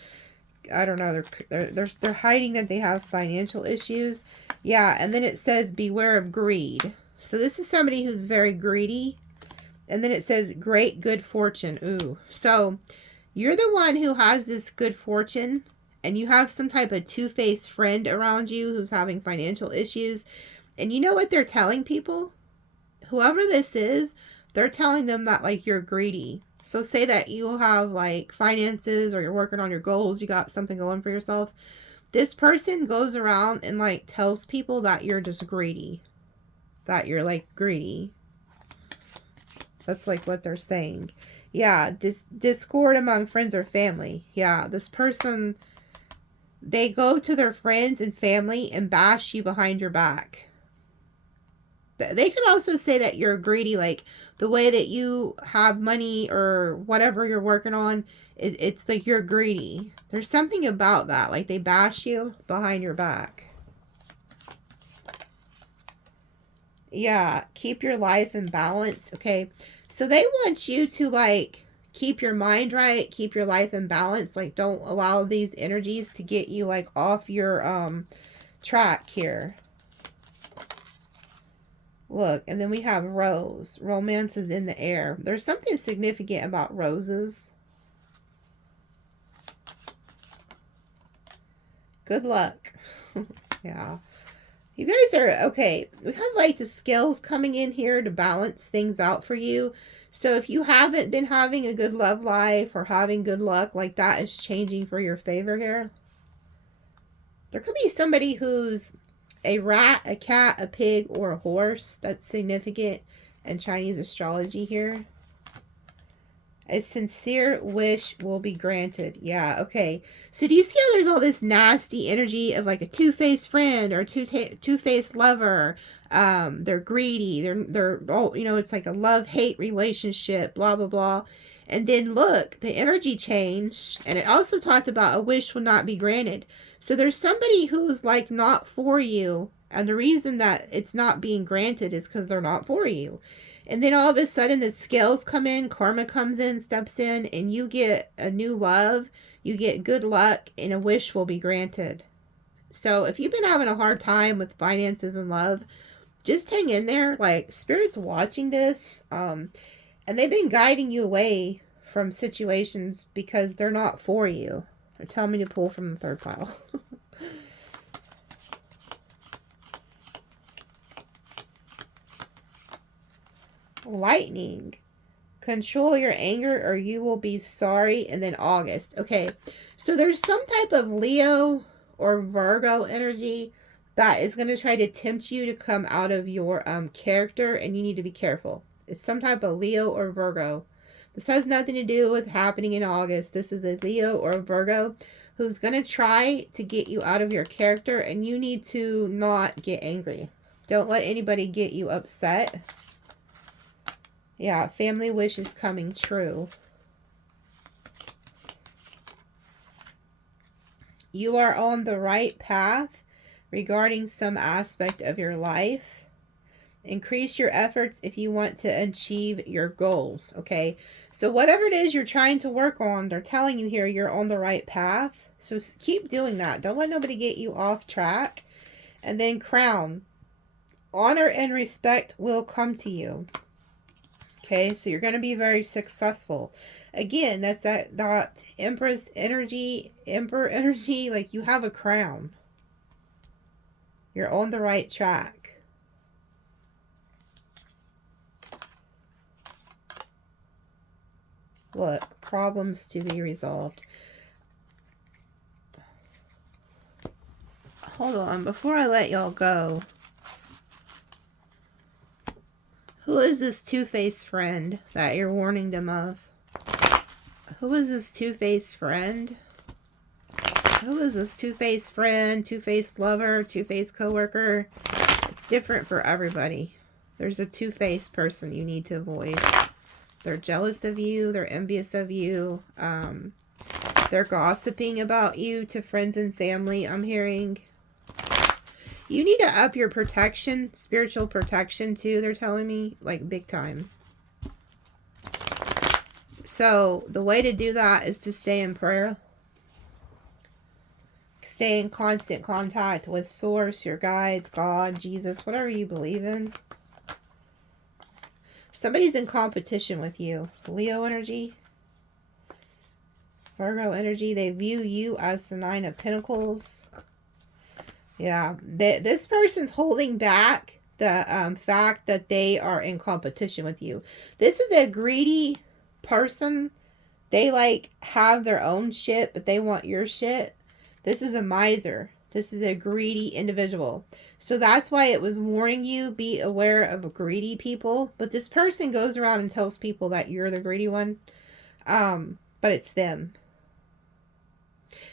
I don't know, they're hiding that they have financial issues. Yeah, and then it says beware of greed. So this is somebody who's very greedy. And then it says great good fortune. Ooh. So you're the one who has this good fortune, and you have some type of two-faced friend around you who's having financial issues. And you know what they're telling people? Whoever this is, they're telling them that like you're greedy. So say that you have like finances, or you're working on your goals, you got something going for yourself. This person goes around and like tells people that you're just greedy. That you're like greedy. That's like what they're saying. Yeah, discord among friends or family. Yeah, this person, they go to their friends and family and bash you behind your back. They could also say that you're greedy, like the way that you have money or whatever you're working on, it's like you're greedy. There's something about that, like they bash you behind your back. Yeah, keep your life in balance. Okay, so they want you to like keep your mind right, keep your life in balance. Like don't allow these energies to get you like off your track here. Look, and then we have rose. Romance is in the air. There's something significant about roses. Good luck. Yeah. You guys are, okay, we have like the scales coming in here to balance things out for you. So if you haven't been having a good love life or having good luck, like that is changing for your favor here. There could be somebody who's a rat, a cat, a pig, or a horse. That's significant in Chinese astrology here. A sincere wish will be granted. Yeah, okay. So do you see how there's all this nasty energy of like a two-faced friend or two-faced lover? They're greedy. They're all, you know, it's like a love-hate relationship, blah, blah, blah. And then look, the energy changed. And it also talked about a wish will not be granted. So there's somebody who's like not for you. And the reason that it's not being granted is because they're not for you. And then all of a sudden the scales come in, karma comes in, steps in, and you get a new love, you get good luck, and a wish will be granted. So if you've been having a hard time with finances and love, just hang in there. Like, Spirit's watching this, and they've been guiding you away from situations because they're not for you. They're telling me to pull from the third pile. Lightning. Control your anger or you will be sorry. And then August. Okay. So there's some type of Leo or Virgo energy that is going to try to tempt you to come out of your character, and you need to be careful. It's some type of Leo or Virgo. This has nothing to do with happening in August. This is a Leo or a Virgo who's going to try to get you out of your character, and you need to not get angry. Don't let anybody get you upset. Yeah, family wish is coming true. You are on the right path regarding some aspect of your life. Increase your efforts if you want to achieve your goals, okay? So whatever it is you're trying to work on, they're telling you here you're on the right path. So keep doing that. Don't let nobody get you off track. And then crown. Honor and respect will come to you. Okay, so you're going to be very successful. Again, that's that Empress energy, Emperor energy, like you have a crown. You're on the right track. Look, problems to be resolved. Hold on, before I let y'all go. Who is this two-faced friend that you're warning them of? Who is this two-faced friend? Who is this two-faced friend, two-faced lover, two-faced coworker? It's different for everybody. There's a two-faced person you need to avoid. They're jealous of you. They're envious of you. They're gossiping about you to friends and family, I'm hearing. You need to up your protection, spiritual protection too, they're telling me, like big time. So the way to do that is to stay in prayer. Stay in constant contact with Source, your guides, God, Jesus, whatever you believe in. Somebody's in competition with you. Leo energy. Virgo energy. They view you as the Nine of Pentacles. Yeah. This person's holding back the fact that they are in competition with you. This is a greedy person. They like have their own shit, but they want your shit. This is a miser. This is a greedy individual. So that's why it was warning you, be aware of greedy people. But this person goes around and tells people that you're the greedy one. But it's them.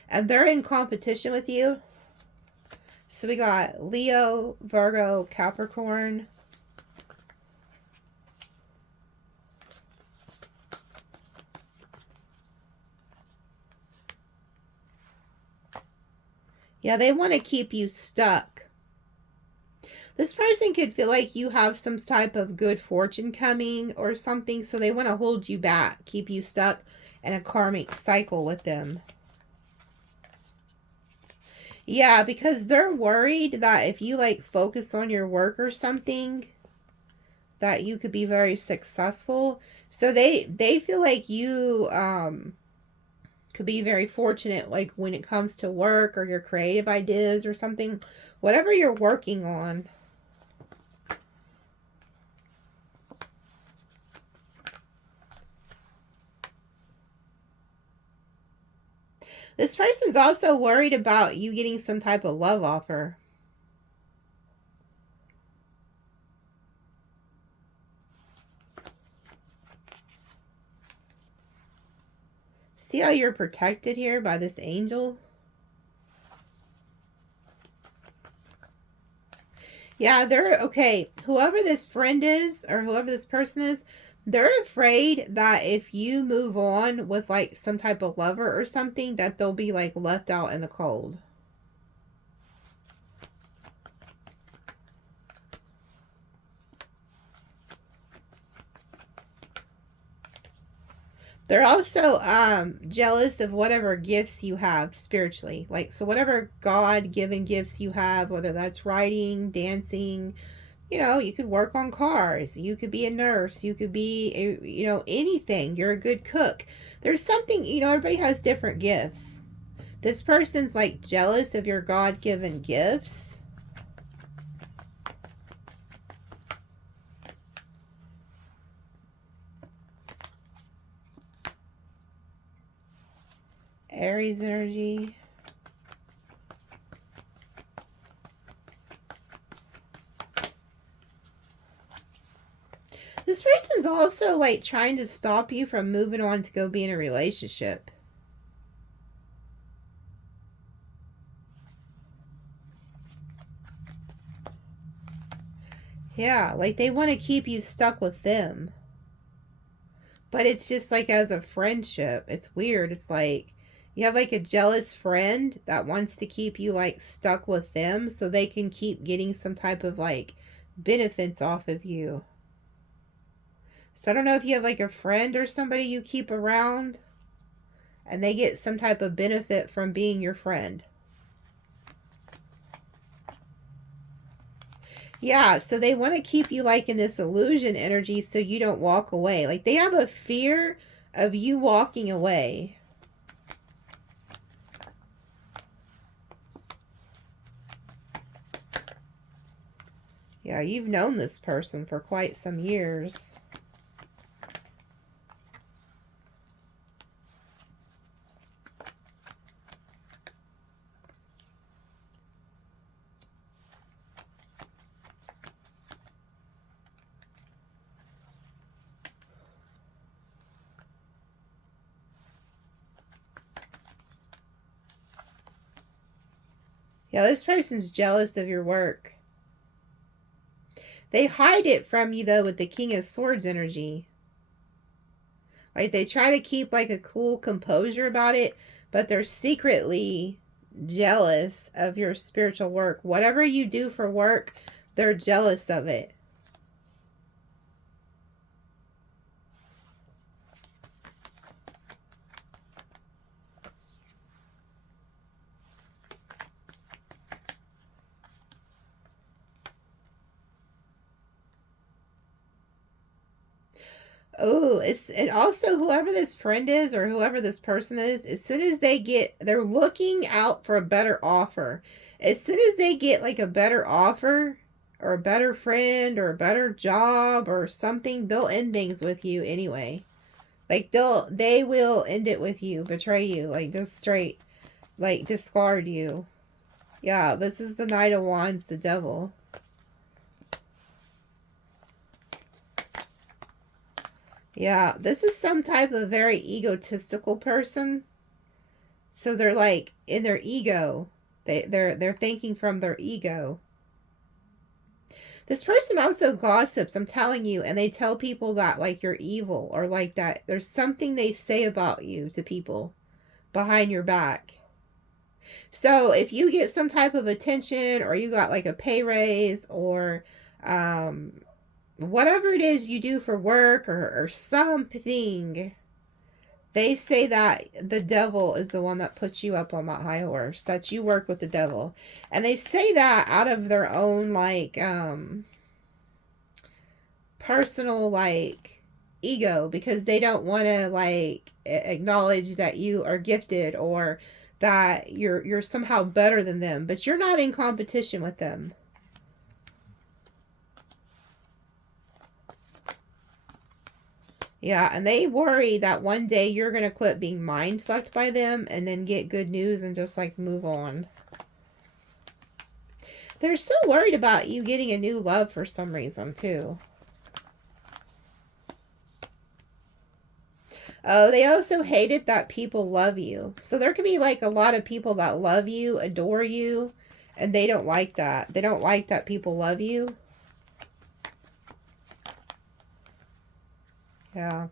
And they're in competition with you. So we got Leo, Virgo, Capricorn. Yeah, they want to keep you stuck. This person could feel like you have some type of good fortune coming or something, so they want to hold you back, keep you stuck in a karmic cycle with them. Yeah, because they're worried that if you like focus on your work or something, that you could be very successful. So they feel like you could be very fortunate, like when it comes to work or your creative ideas or something, whatever you're working on. This person's also worried about you getting some type of love offer. See how you're protected here by this angel? Yeah, they're okay. Whoever this friend is or whoever this person is, they're afraid that if you move on with like some type of lover or something, that they'll be like left out in the cold. They're also jealous of whatever gifts you have spiritually. Like, so whatever God-given gifts you have, whether that's writing, dancing, you know, you could work on cars, you could be a nurse, you could be, you know, anything. You're a good cook. There's something, you know, everybody has different gifts. This person's like jealous of your God-given gifts. Aries energy. This person's also like trying to stop you from moving on to go be in a relationship. Yeah, like they want to keep you stuck with them. But it's just like as a friendship. It's weird. It's like you have like a jealous friend that wants to keep you like stuck with them so they can keep getting some type of like benefits off of you. So I don't know if you have like a friend or somebody you keep around and they get some type of benefit from being your friend. Yeah, so they want to keep you like in this illusion energy so you don't walk away. Like they have a fear of you walking away. Yeah, you've known this person for quite some years. Yeah, this person's jealous of your work. They hide it from you, though, with the King of Swords energy. Like, they try to keep, like, a cool composure about it, but they're secretly jealous of your spiritual work. Whatever you do for work, they're jealous of it. Oh, and also whoever this friend is or whoever this person is, as soon as they're looking out for a better offer. As soon as they get like a better offer or a better friend or a better job or something, they'll end things with you anyway. Like they will end it with you, betray you, like just straight, like discard you. Yeah, this is the Knight of Wands, the devil. Yeah, this is some type of very egotistical person. So they're like in their ego. They're thinking from their ego. This person also gossips, I'm telling you, and they tell people that like you're evil or like that there's something they say about you to people behind your back. So if you get some type of attention or you got like a pay raise or whatever it is you do for work or something, they say that the devil is the one that puts you up on that high horse, that you work with the devil. And they say that out of their own like personal like ego, because they don't want to like acknowledge that you are gifted or that you're somehow better than them, but you're not in competition with them. Yeah, and they worry that one day you're going to quit being mind fucked by them and then get good news and just like move on. They're so worried about you getting a new love for some reason too. Oh, they also hate it that people love you. So there could be like a lot of people that love you, adore you, and they don't like that. They don't like that people love you. Yeah.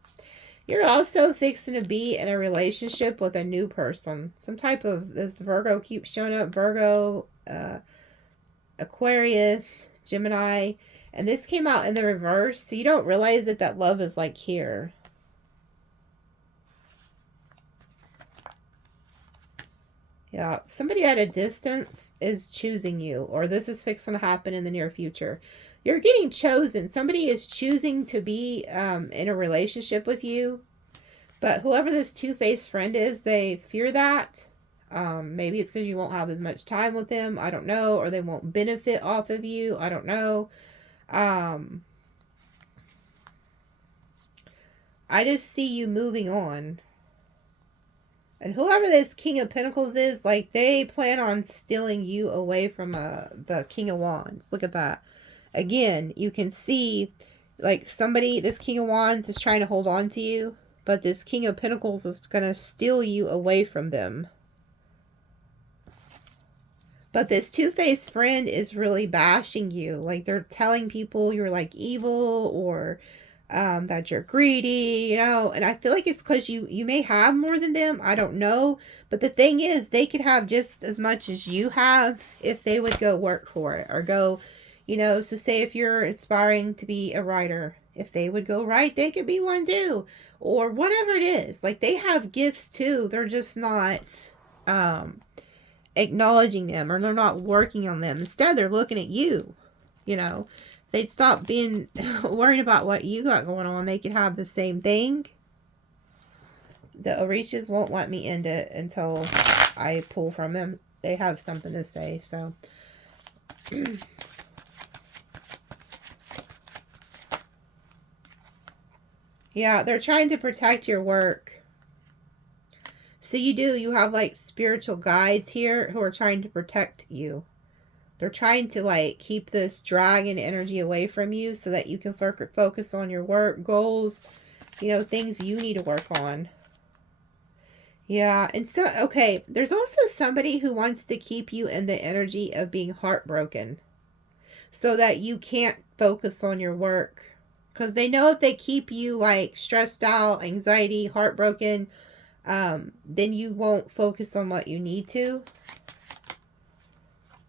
You're also fixing to be in a relationship with a new person. Some type of, this Virgo keeps showing up. Virgo, Aquarius, Gemini. And this came out in the reverse. So you don't realize that that love is like here. Yeah, somebody at a distance is choosing you, or this is fixing to happen in the near future. You're getting chosen. Somebody is choosing to be in a relationship with you, but whoever this two-faced friend is, they fear that. Maybe it's because you won't have as much time with them. I don't know. Or they won't benefit off of you. I don't know. I just see you moving on. And whoever this King of Pentacles is, like, they plan on stealing you away from the King of Wands. Look at that. Again, you can see, like, somebody, this King of Wands is trying to hold on to you, but this King of Pentacles is going to steal you away from them. But this two-faced friend is really bashing you. Like, they're telling people you're, like, evil or that you're greedy, you know, and I feel like it's because you may have more than them. I don't know. But the thing is, they could have just as much as you have if they would go work for it or go, you know, so say if you're aspiring to be a writer, if they would go write, they could be one too. Or whatever it is. Like, they have gifts too. They're just not acknowledging them, or they're not working on them. Instead, they're looking at you, you know. They'd stop being worried about what you got going on. They could have the same thing. The Orishas won't let me end it until I pull from them. They have something to say, so. Yeah, they're trying to protect your work. So you have like spiritual guides here who are trying to protect you. They're trying to like keep this dragon energy away from you so that you can focus on your work, goals, you know, things you need to work on. Yeah, and so, okay, there's also somebody who wants to keep you in the energy of being heartbroken so that you can't focus on your work. Because they know if they keep you like stressed out, anxiety, heartbroken, then you won't focus on what you need to.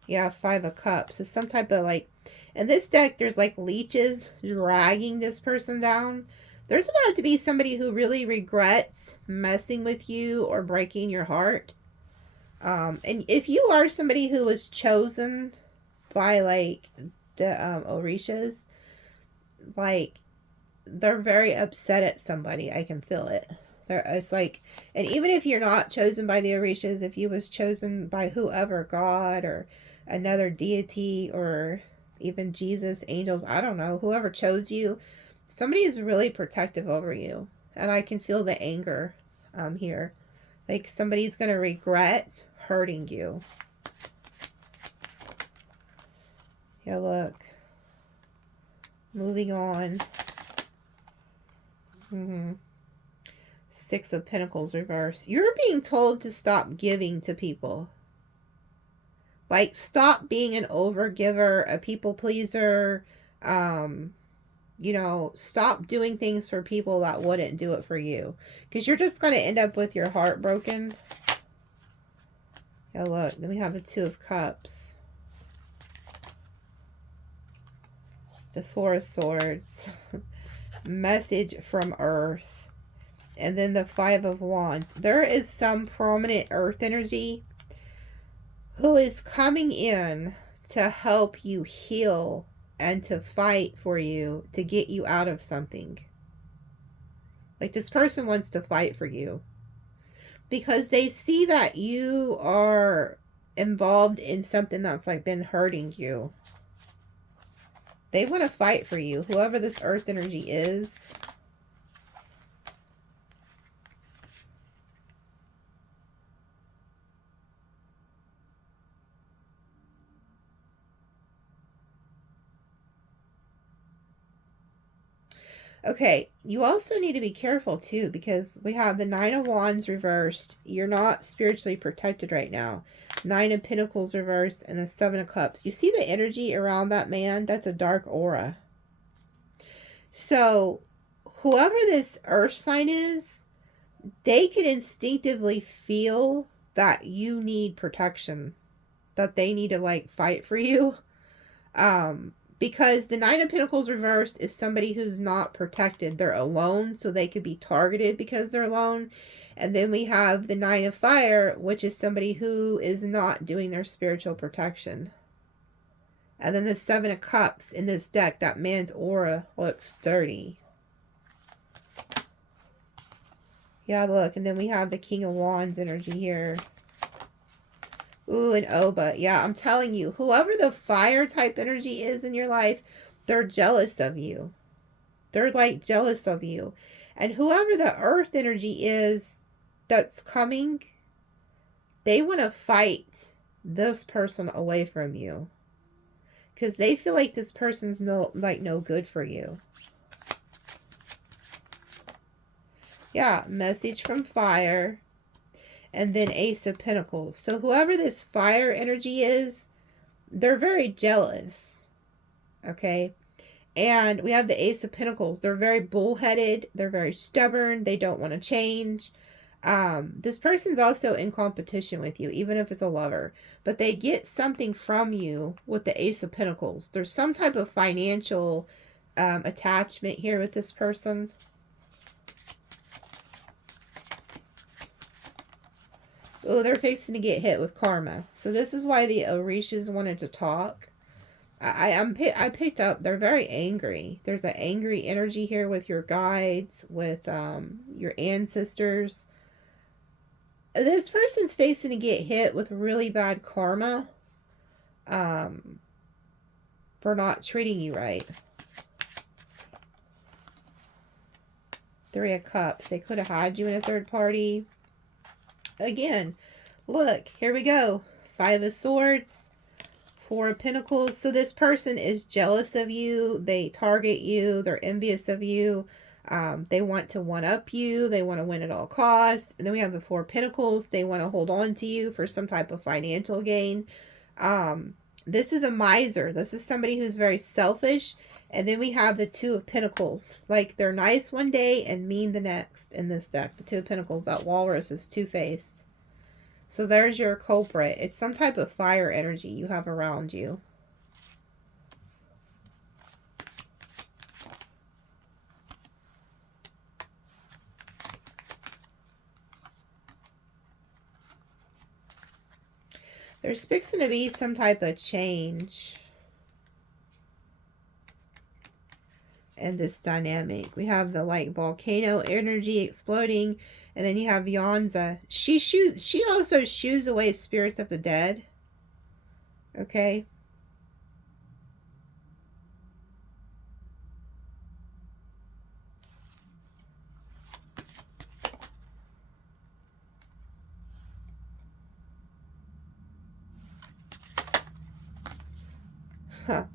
Yeah, 5 of Cups. It's some type of like, in this deck, there's like leeches dragging this person down. There's about to be somebody who really regrets messing with you or breaking your heart. And if you are somebody who was chosen by like the Orishas, like they're very upset at somebody. I can feel it. It's like, and even if you're not chosen by the Orishas, if you was chosen by whoever, God or another deity or even Jesus, angels, I don't know, whoever chose you, somebody is really protective over you. And I can feel the anger here. Like somebody's going to regret hurting you. Yeah, look. Moving on. 6 of Pentacles reverse. You're being told to stop giving to people. Like, stop being an overgiver, a people pleaser. You know, stop doing things for people that wouldn't do it for you. Because you're just going to end up with your heart broken. Yeah, look. Then we have the 2 of Cups. The 4 of Swords. Message from Earth. And then the 5 of Wands. There is some prominent Earth energy who is coming in to help you heal and to fight for you to get you out of something. Like this person wants to fight for you because they see that you are involved in something that's like been hurting you. They want to fight for you, whoever this Earth energy is. Okay, you also need to be careful too because we have the 9 of Wands reversed. You're not spiritually protected right now. 9 of Pentacles reversed and the 7 of Cups. You see the energy around that man? That's a dark aura. So, whoever this earth sign is, they can instinctively feel that you need protection. That they need to like fight for you. Because the 9 of Pentacles reversed is somebody who's not protected. They're alone, so they could be targeted because they're alone. And then we have the 9 of Fire, which is somebody who is not doing their spiritual protection. And then the 7 of Cups in this deck, that man's aura looks sturdy. Yeah, look. And then we have the King of Wands energy here. Ooh, and Oba. Yeah, I'm telling you, whoever the fire type energy is in your life, they're jealous of you. They're like jealous of you. And whoever the earth energy is that's coming, they want to fight this person away from you. Because they feel like this person's no good for you. Yeah, message from fire. And then Ace of Pentacles. So whoever this fire energy is, they're very jealous. Okay? And we have the Ace of Pentacles. They're very bullheaded. They're very stubborn. They don't want to change. This person's also in competition with you, even if it's a lover. But they get something from you with the Ace of Pentacles. There's some type of financial attachment here with this person. Oh, they're facing to get hit with karma. So this is why the Orishas wanted to talk. I picked up, they're very angry. There's an angry energy here with your guides, with your ancestors. This person's facing to get hit with really bad karma for not treating you right. 3 of Cups. They could have had you in a third party. Again, look, here we go. 5 of Swords, 4 of Pentacles. So this person is jealous of you. They target you. They're envious of you. They want to one-up you. They want to win at all costs. And then we have the 4 of Pentacles. They want to hold on to you for some type of financial gain. This is a miser. This is somebody who's very selfish. And then we have the Two of Pentacles. Like, they're nice one day and mean the next in this deck. The Two of Pentacles, that walrus is two-faced. So there's your culprit. It's some type of fire energy you have around you. There's fixing to be some type of change in this dynamic. We have the like volcano energy exploding, and then you have Yanza. She also shoos away spirits of the dead. Okay. Huh.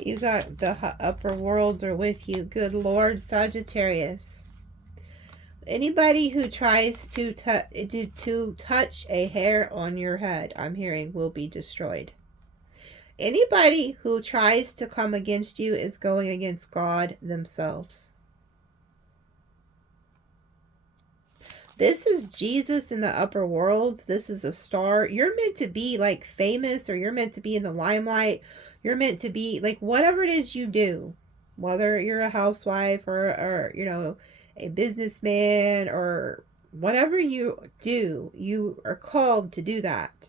You got the upper worlds are with you. Good Lord, Sagittarius. Anybody who tries to touch a hair on your head, I'm hearing, will be destroyed. Anybody who tries to come against you is going against God themselves. This is Jesus in the upper worlds. This is a star. You're meant to be like famous, or you're meant to be in the limelight. You're meant to be like whatever it is you do, whether you're a housewife or you know, a businessman or whatever you do, you are called to do that.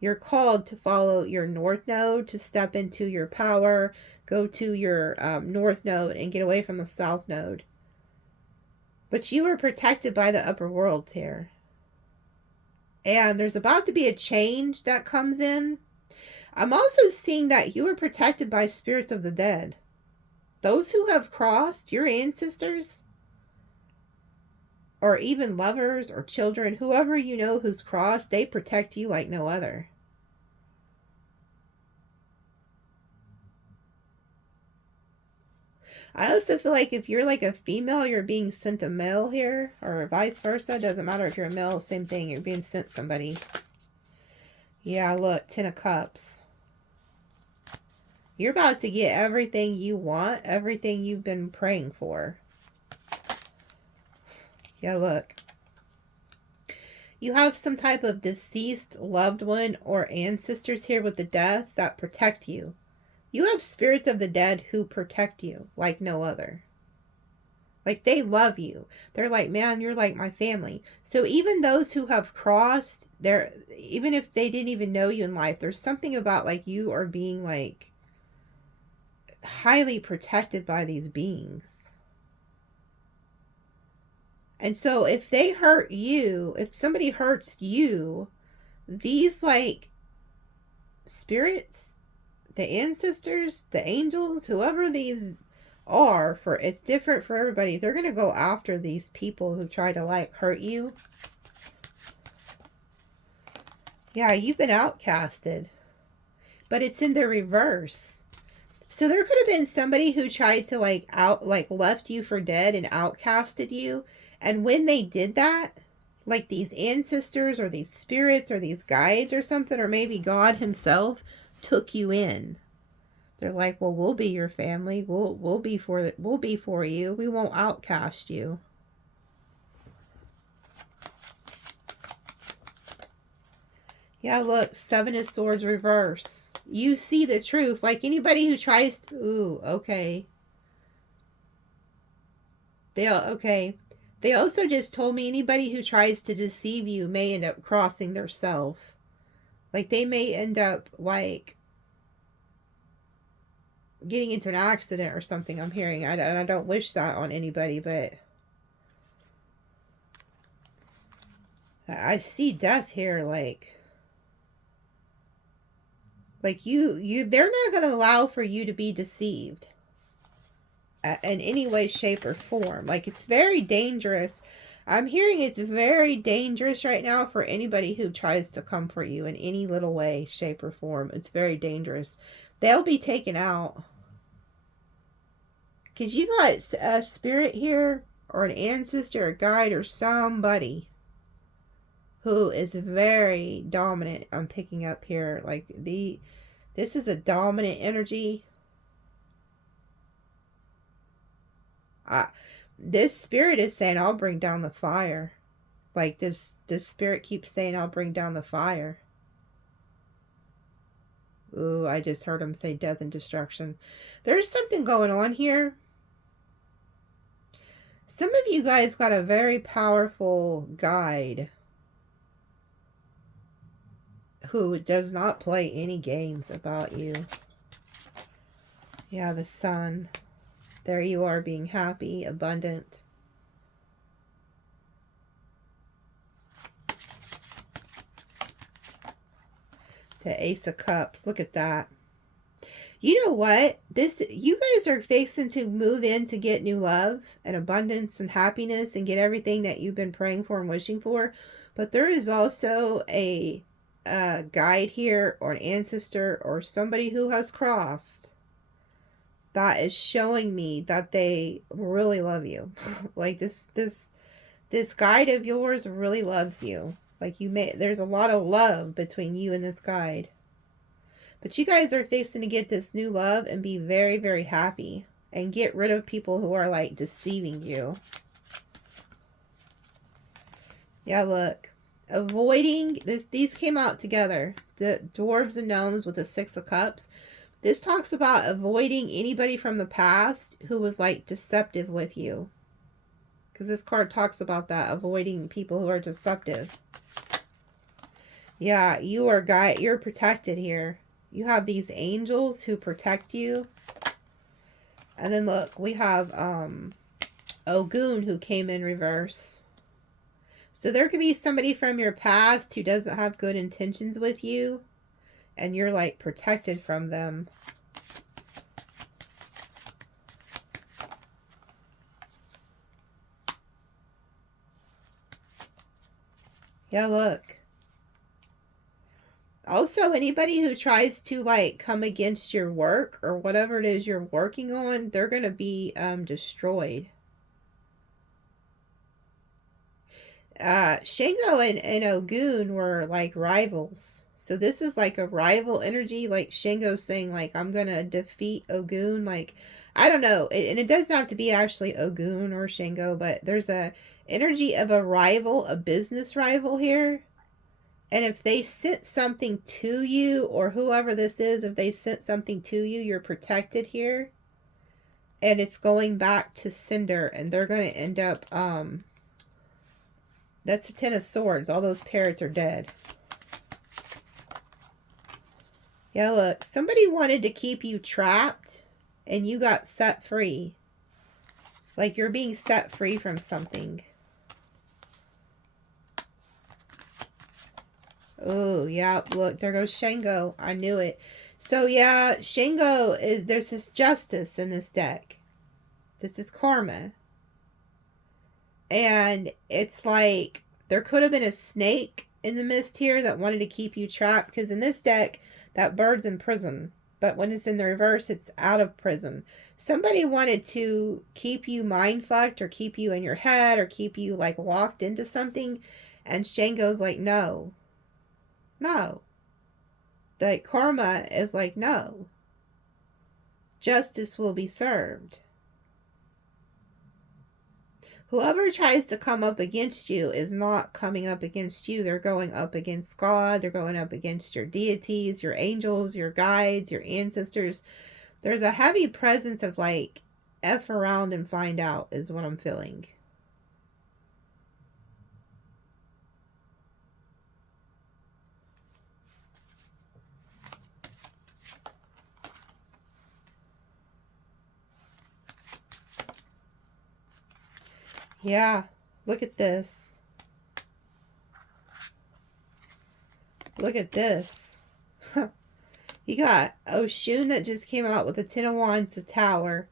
You're called to follow your North Node, to step into your power, go to your North Node and get away from the South Node. But you are protected by the upper worlds here. And there's about to be a change that comes in. I'm also seeing that you are protected by spirits of the dead. Those who have crossed, your ancestors, or even lovers or children, whoever you know who's crossed, they protect you like no other. I also feel like if you're like a female, you're being sent a male here, or vice versa. Doesn't matter if you're a male, same thing. You're being sent somebody. Yeah, look, 10 of Cups. You're about to get everything you want, everything you've been praying for. Yeah, look. You have some type of deceased loved one or ancestors here with the death that protect you. You have spirits of the dead who protect you like no other. Like, they love you. They're like, man, you're like my family. So even those who have crossed, even if they didn't even know you in life, there's something about like you are being like highly protected by these beings. And so if they hurt you, if somebody hurts you, these like spirits, the ancestors, the angels, whoever these are, for it's different for everybody. They're going to go after these people who try to like hurt you. Yeah, you've been outcasted. But it's in the reverse. So there could have been somebody who tried to like left you for dead and outcasted you. And when they did that, like these ancestors or these spirits or these guides or something, or maybe God himself took you in. They're like, well, we'll be your family. We'll be for you. We won't outcast you. Yeah, look, 7 of Swords reverse. You see the truth. Like anybody who tries to, ooh, okay. They also just told me anybody who tries to deceive you may end up crossing their self. Like they may end up like getting into an accident or something, I'm hearing. I don't wish that on anybody, but I see death here. Like they're not going to allow for you to be deceived in any way, shape, or form. Like, it's very dangerous. I'm hearing it's very dangerous right now for anybody who tries to come for you in any little way, shape, or form. It's very dangerous. They'll be taken out. Because you got a spirit here, or an ancestor, a guide, or somebody who is very dominant. I'm picking up here. Like, this is a dominant energy. This spirit is saying, I'll bring down the fire. Like this spirit keeps saying, I'll bring down the fire. Ooh, I just heard him say death and destruction. There's something going on here. Some of you guys got a very powerful guide who does not play any games about you. Yeah, the sun. There you are, being happy, abundant. The Ace of Cups. Look at that. You know what? You guys are fixing to move in to get new love and abundance and happiness and get everything that you've been praying for and wishing for. But there is also a guide here, or an ancestor, or somebody who has crossed, that is showing me that they really love you. Like this guide of yours really loves you. Like there's a lot of love between you and this guide. But you guys are fixing to get this new love and be very, very happy. And get rid of people who are like deceiving you. Yeah, look. Avoiding this. These came out together. The dwarves and gnomes with the Six of Cups. This talks about avoiding anybody from the past who was like deceptive with you. Because this card talks about that. Avoiding people who are deceptive. Yeah, you're protected here. You have these angels who protect you. And then look, we have Ogun who came in reverse. So there could be somebody from your past who doesn't have good intentions with you. And you're like protected from them. Yeah, look. Also, anybody who tries to like come against your work or whatever it is you're working on, they're going to be destroyed. Shango and Ogun were like rivals. So this is like a rival energy. Like Shango saying like, I'm going to defeat Ogun. Like, I don't know. And it doesn't have to be actually Ogun or Shango, but there's a energy of a rival, a business rival here. And if they sent something to you, or whoever this is, if they sent something to you, you're protected here. And it's going back to sender, and they're going to end up, that's the Ten of Swords. All those parrots are dead. Yeah, look, somebody wanted to keep you trapped, and you got set free. Like you're being set free from something. Oh, yeah, look, there goes Shango. I knew it. So, yeah, Shango there's this justice in this deck. This is karma. And it's like, there could have been a snake in the mist here that wanted to keep you trapped. Because in this deck, that bird's in prison. But when it's in the reverse, it's out of prison. Somebody wanted to keep you mind-fucked, or keep you in your head, or keep you, like, locked into something. And Shango's like, no. No. Like karma is like, no. Justice will be served. Whoever tries to come up against you is not coming up against you. They're going up against God. They're going up against your deities, your angels, your guides, your ancestors. There's a heavy presence of like, F around and find out is what I'm feeling. Yeah, look at this. Look at this. You got Oshun that just came out with the Ten of Wands, the Tower.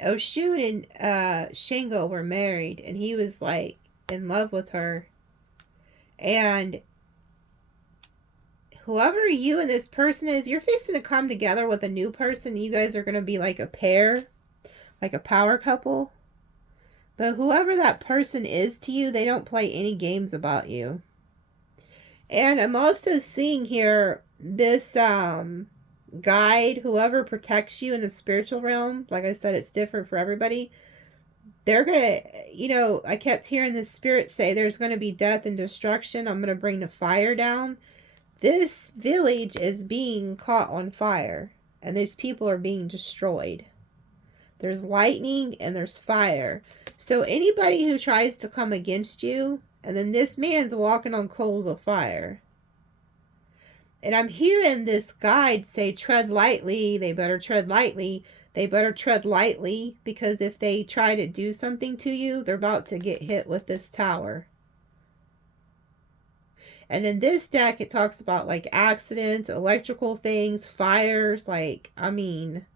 Oshun and Shango were married, and he was like in love with her. And whoever you and this person is, you're fixing to come together with a new person. You guys are going to be like a pair, like a power couple. But whoever that person is to you, they don't play any games about you. And I'm also seeing here this guide, whoever protects you in the spiritual realm. Like I said, it's different for everybody. they're gonna, you know, I kept hearing the spirit say there's gonna be death and destruction. I'm gonna bring the fire down. This village is being caught on fire, and these people are being destroyed. There's lightning and there's fire. So anybody who tries to come against you, and then this man's walking on coals of fire. And I'm hearing this guide say, tread lightly, they better tread lightly. They better tread lightly, because if they try to do something to you, they're about to get hit with this tower. And in this deck, it talks about like accidents, electrical things, fires, like, I mean,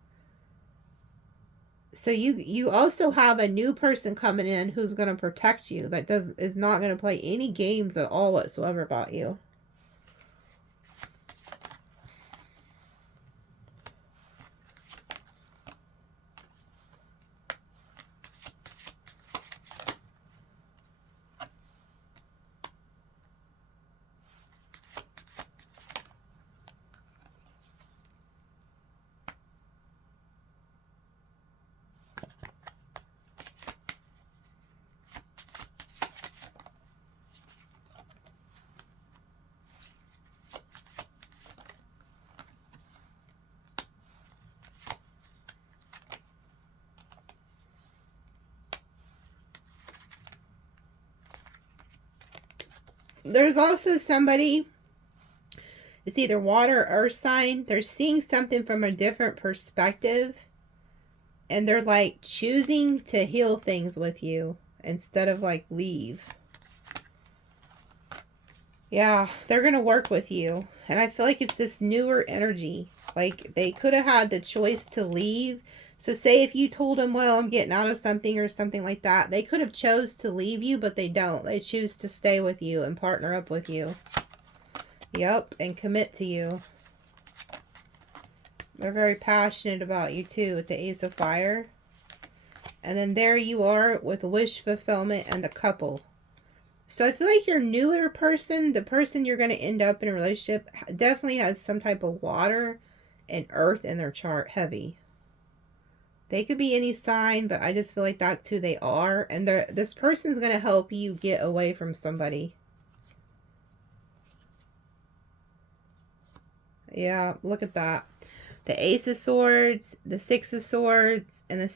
so you also have a new person coming in who's going to protect you, that is not going to play any games at all whatsoever about you. There's also somebody, it's either water or earth sign. They're seeing something from a different perspective, and they're like choosing to heal things with you instead of like leave. Yeah, they're going to work with you. And I feel like it's this newer energy. Like they could have had the choice to leave. So say if you told them, well, I'm getting out of something or something like that, they could have chose to leave you, but they don't. They choose to stay with you and partner up with you. Yep, and commit to you. They're very passionate about you too with the Ace of Fire. And then there you are with wish fulfillment and the couple. So I feel like your newer person, the person you're going to end up in a relationship, definitely has some type of water and earth in their chart, heavy. They could be any sign, but I just feel like that's who they are. And this person's going to help you get away from somebody. Yeah, look at that. The Ace of Swords, the Six of Swords, and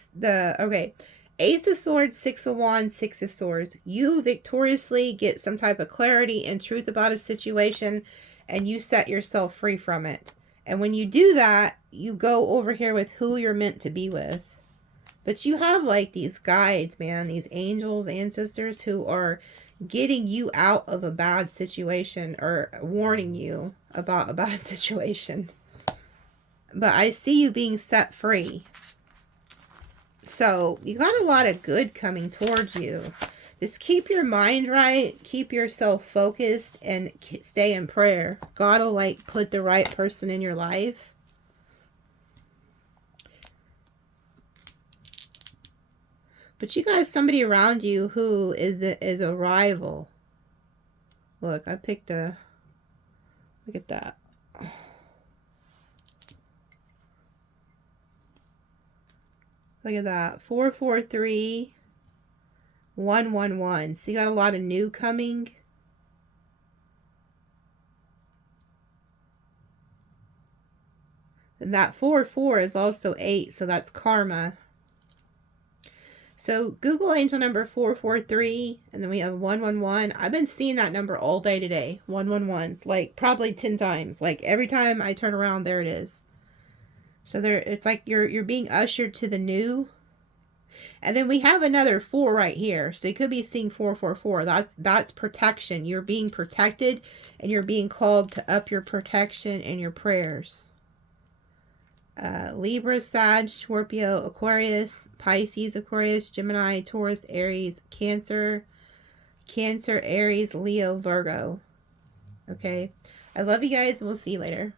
okay. Ace of Swords, Six of Wands, Six of Swords. You victoriously get some type of clarity and truth about a situation, and you set yourself free from it. And when you do that, you go over here with who you're meant to be with. But you have like these guides, man, these angels, ancestors who are getting you out of a bad situation or warning you about a bad situation. But I see you being set free. So you got a lot of good coming towards you. Just keep your mind right. Keep yourself focused and stay in prayer. God will like put the right person in your life. But you got somebody around you who is a rival. Look, I picked a... Look at that. Look at that. 443 111. So you got a lot of new coming. And that 4 is also 8, so that's karma. So Google angel number 443, and then we have 111. I've been seeing that number all day today. 111. Like probably 10 times. Like every time I turn around, there it is. So there, it's like you're being ushered to the new. And then we have another 4 right here. So you could be seeing 444. That's protection. You're being protected, and you're being called to up your protection and your prayers. Libra, Sag, Scorpio, Aquarius, Pisces, Aquarius, Gemini, Taurus, Aries, Cancer, Aries, Leo, Virgo. Okay. I love you guys. We'll see you later.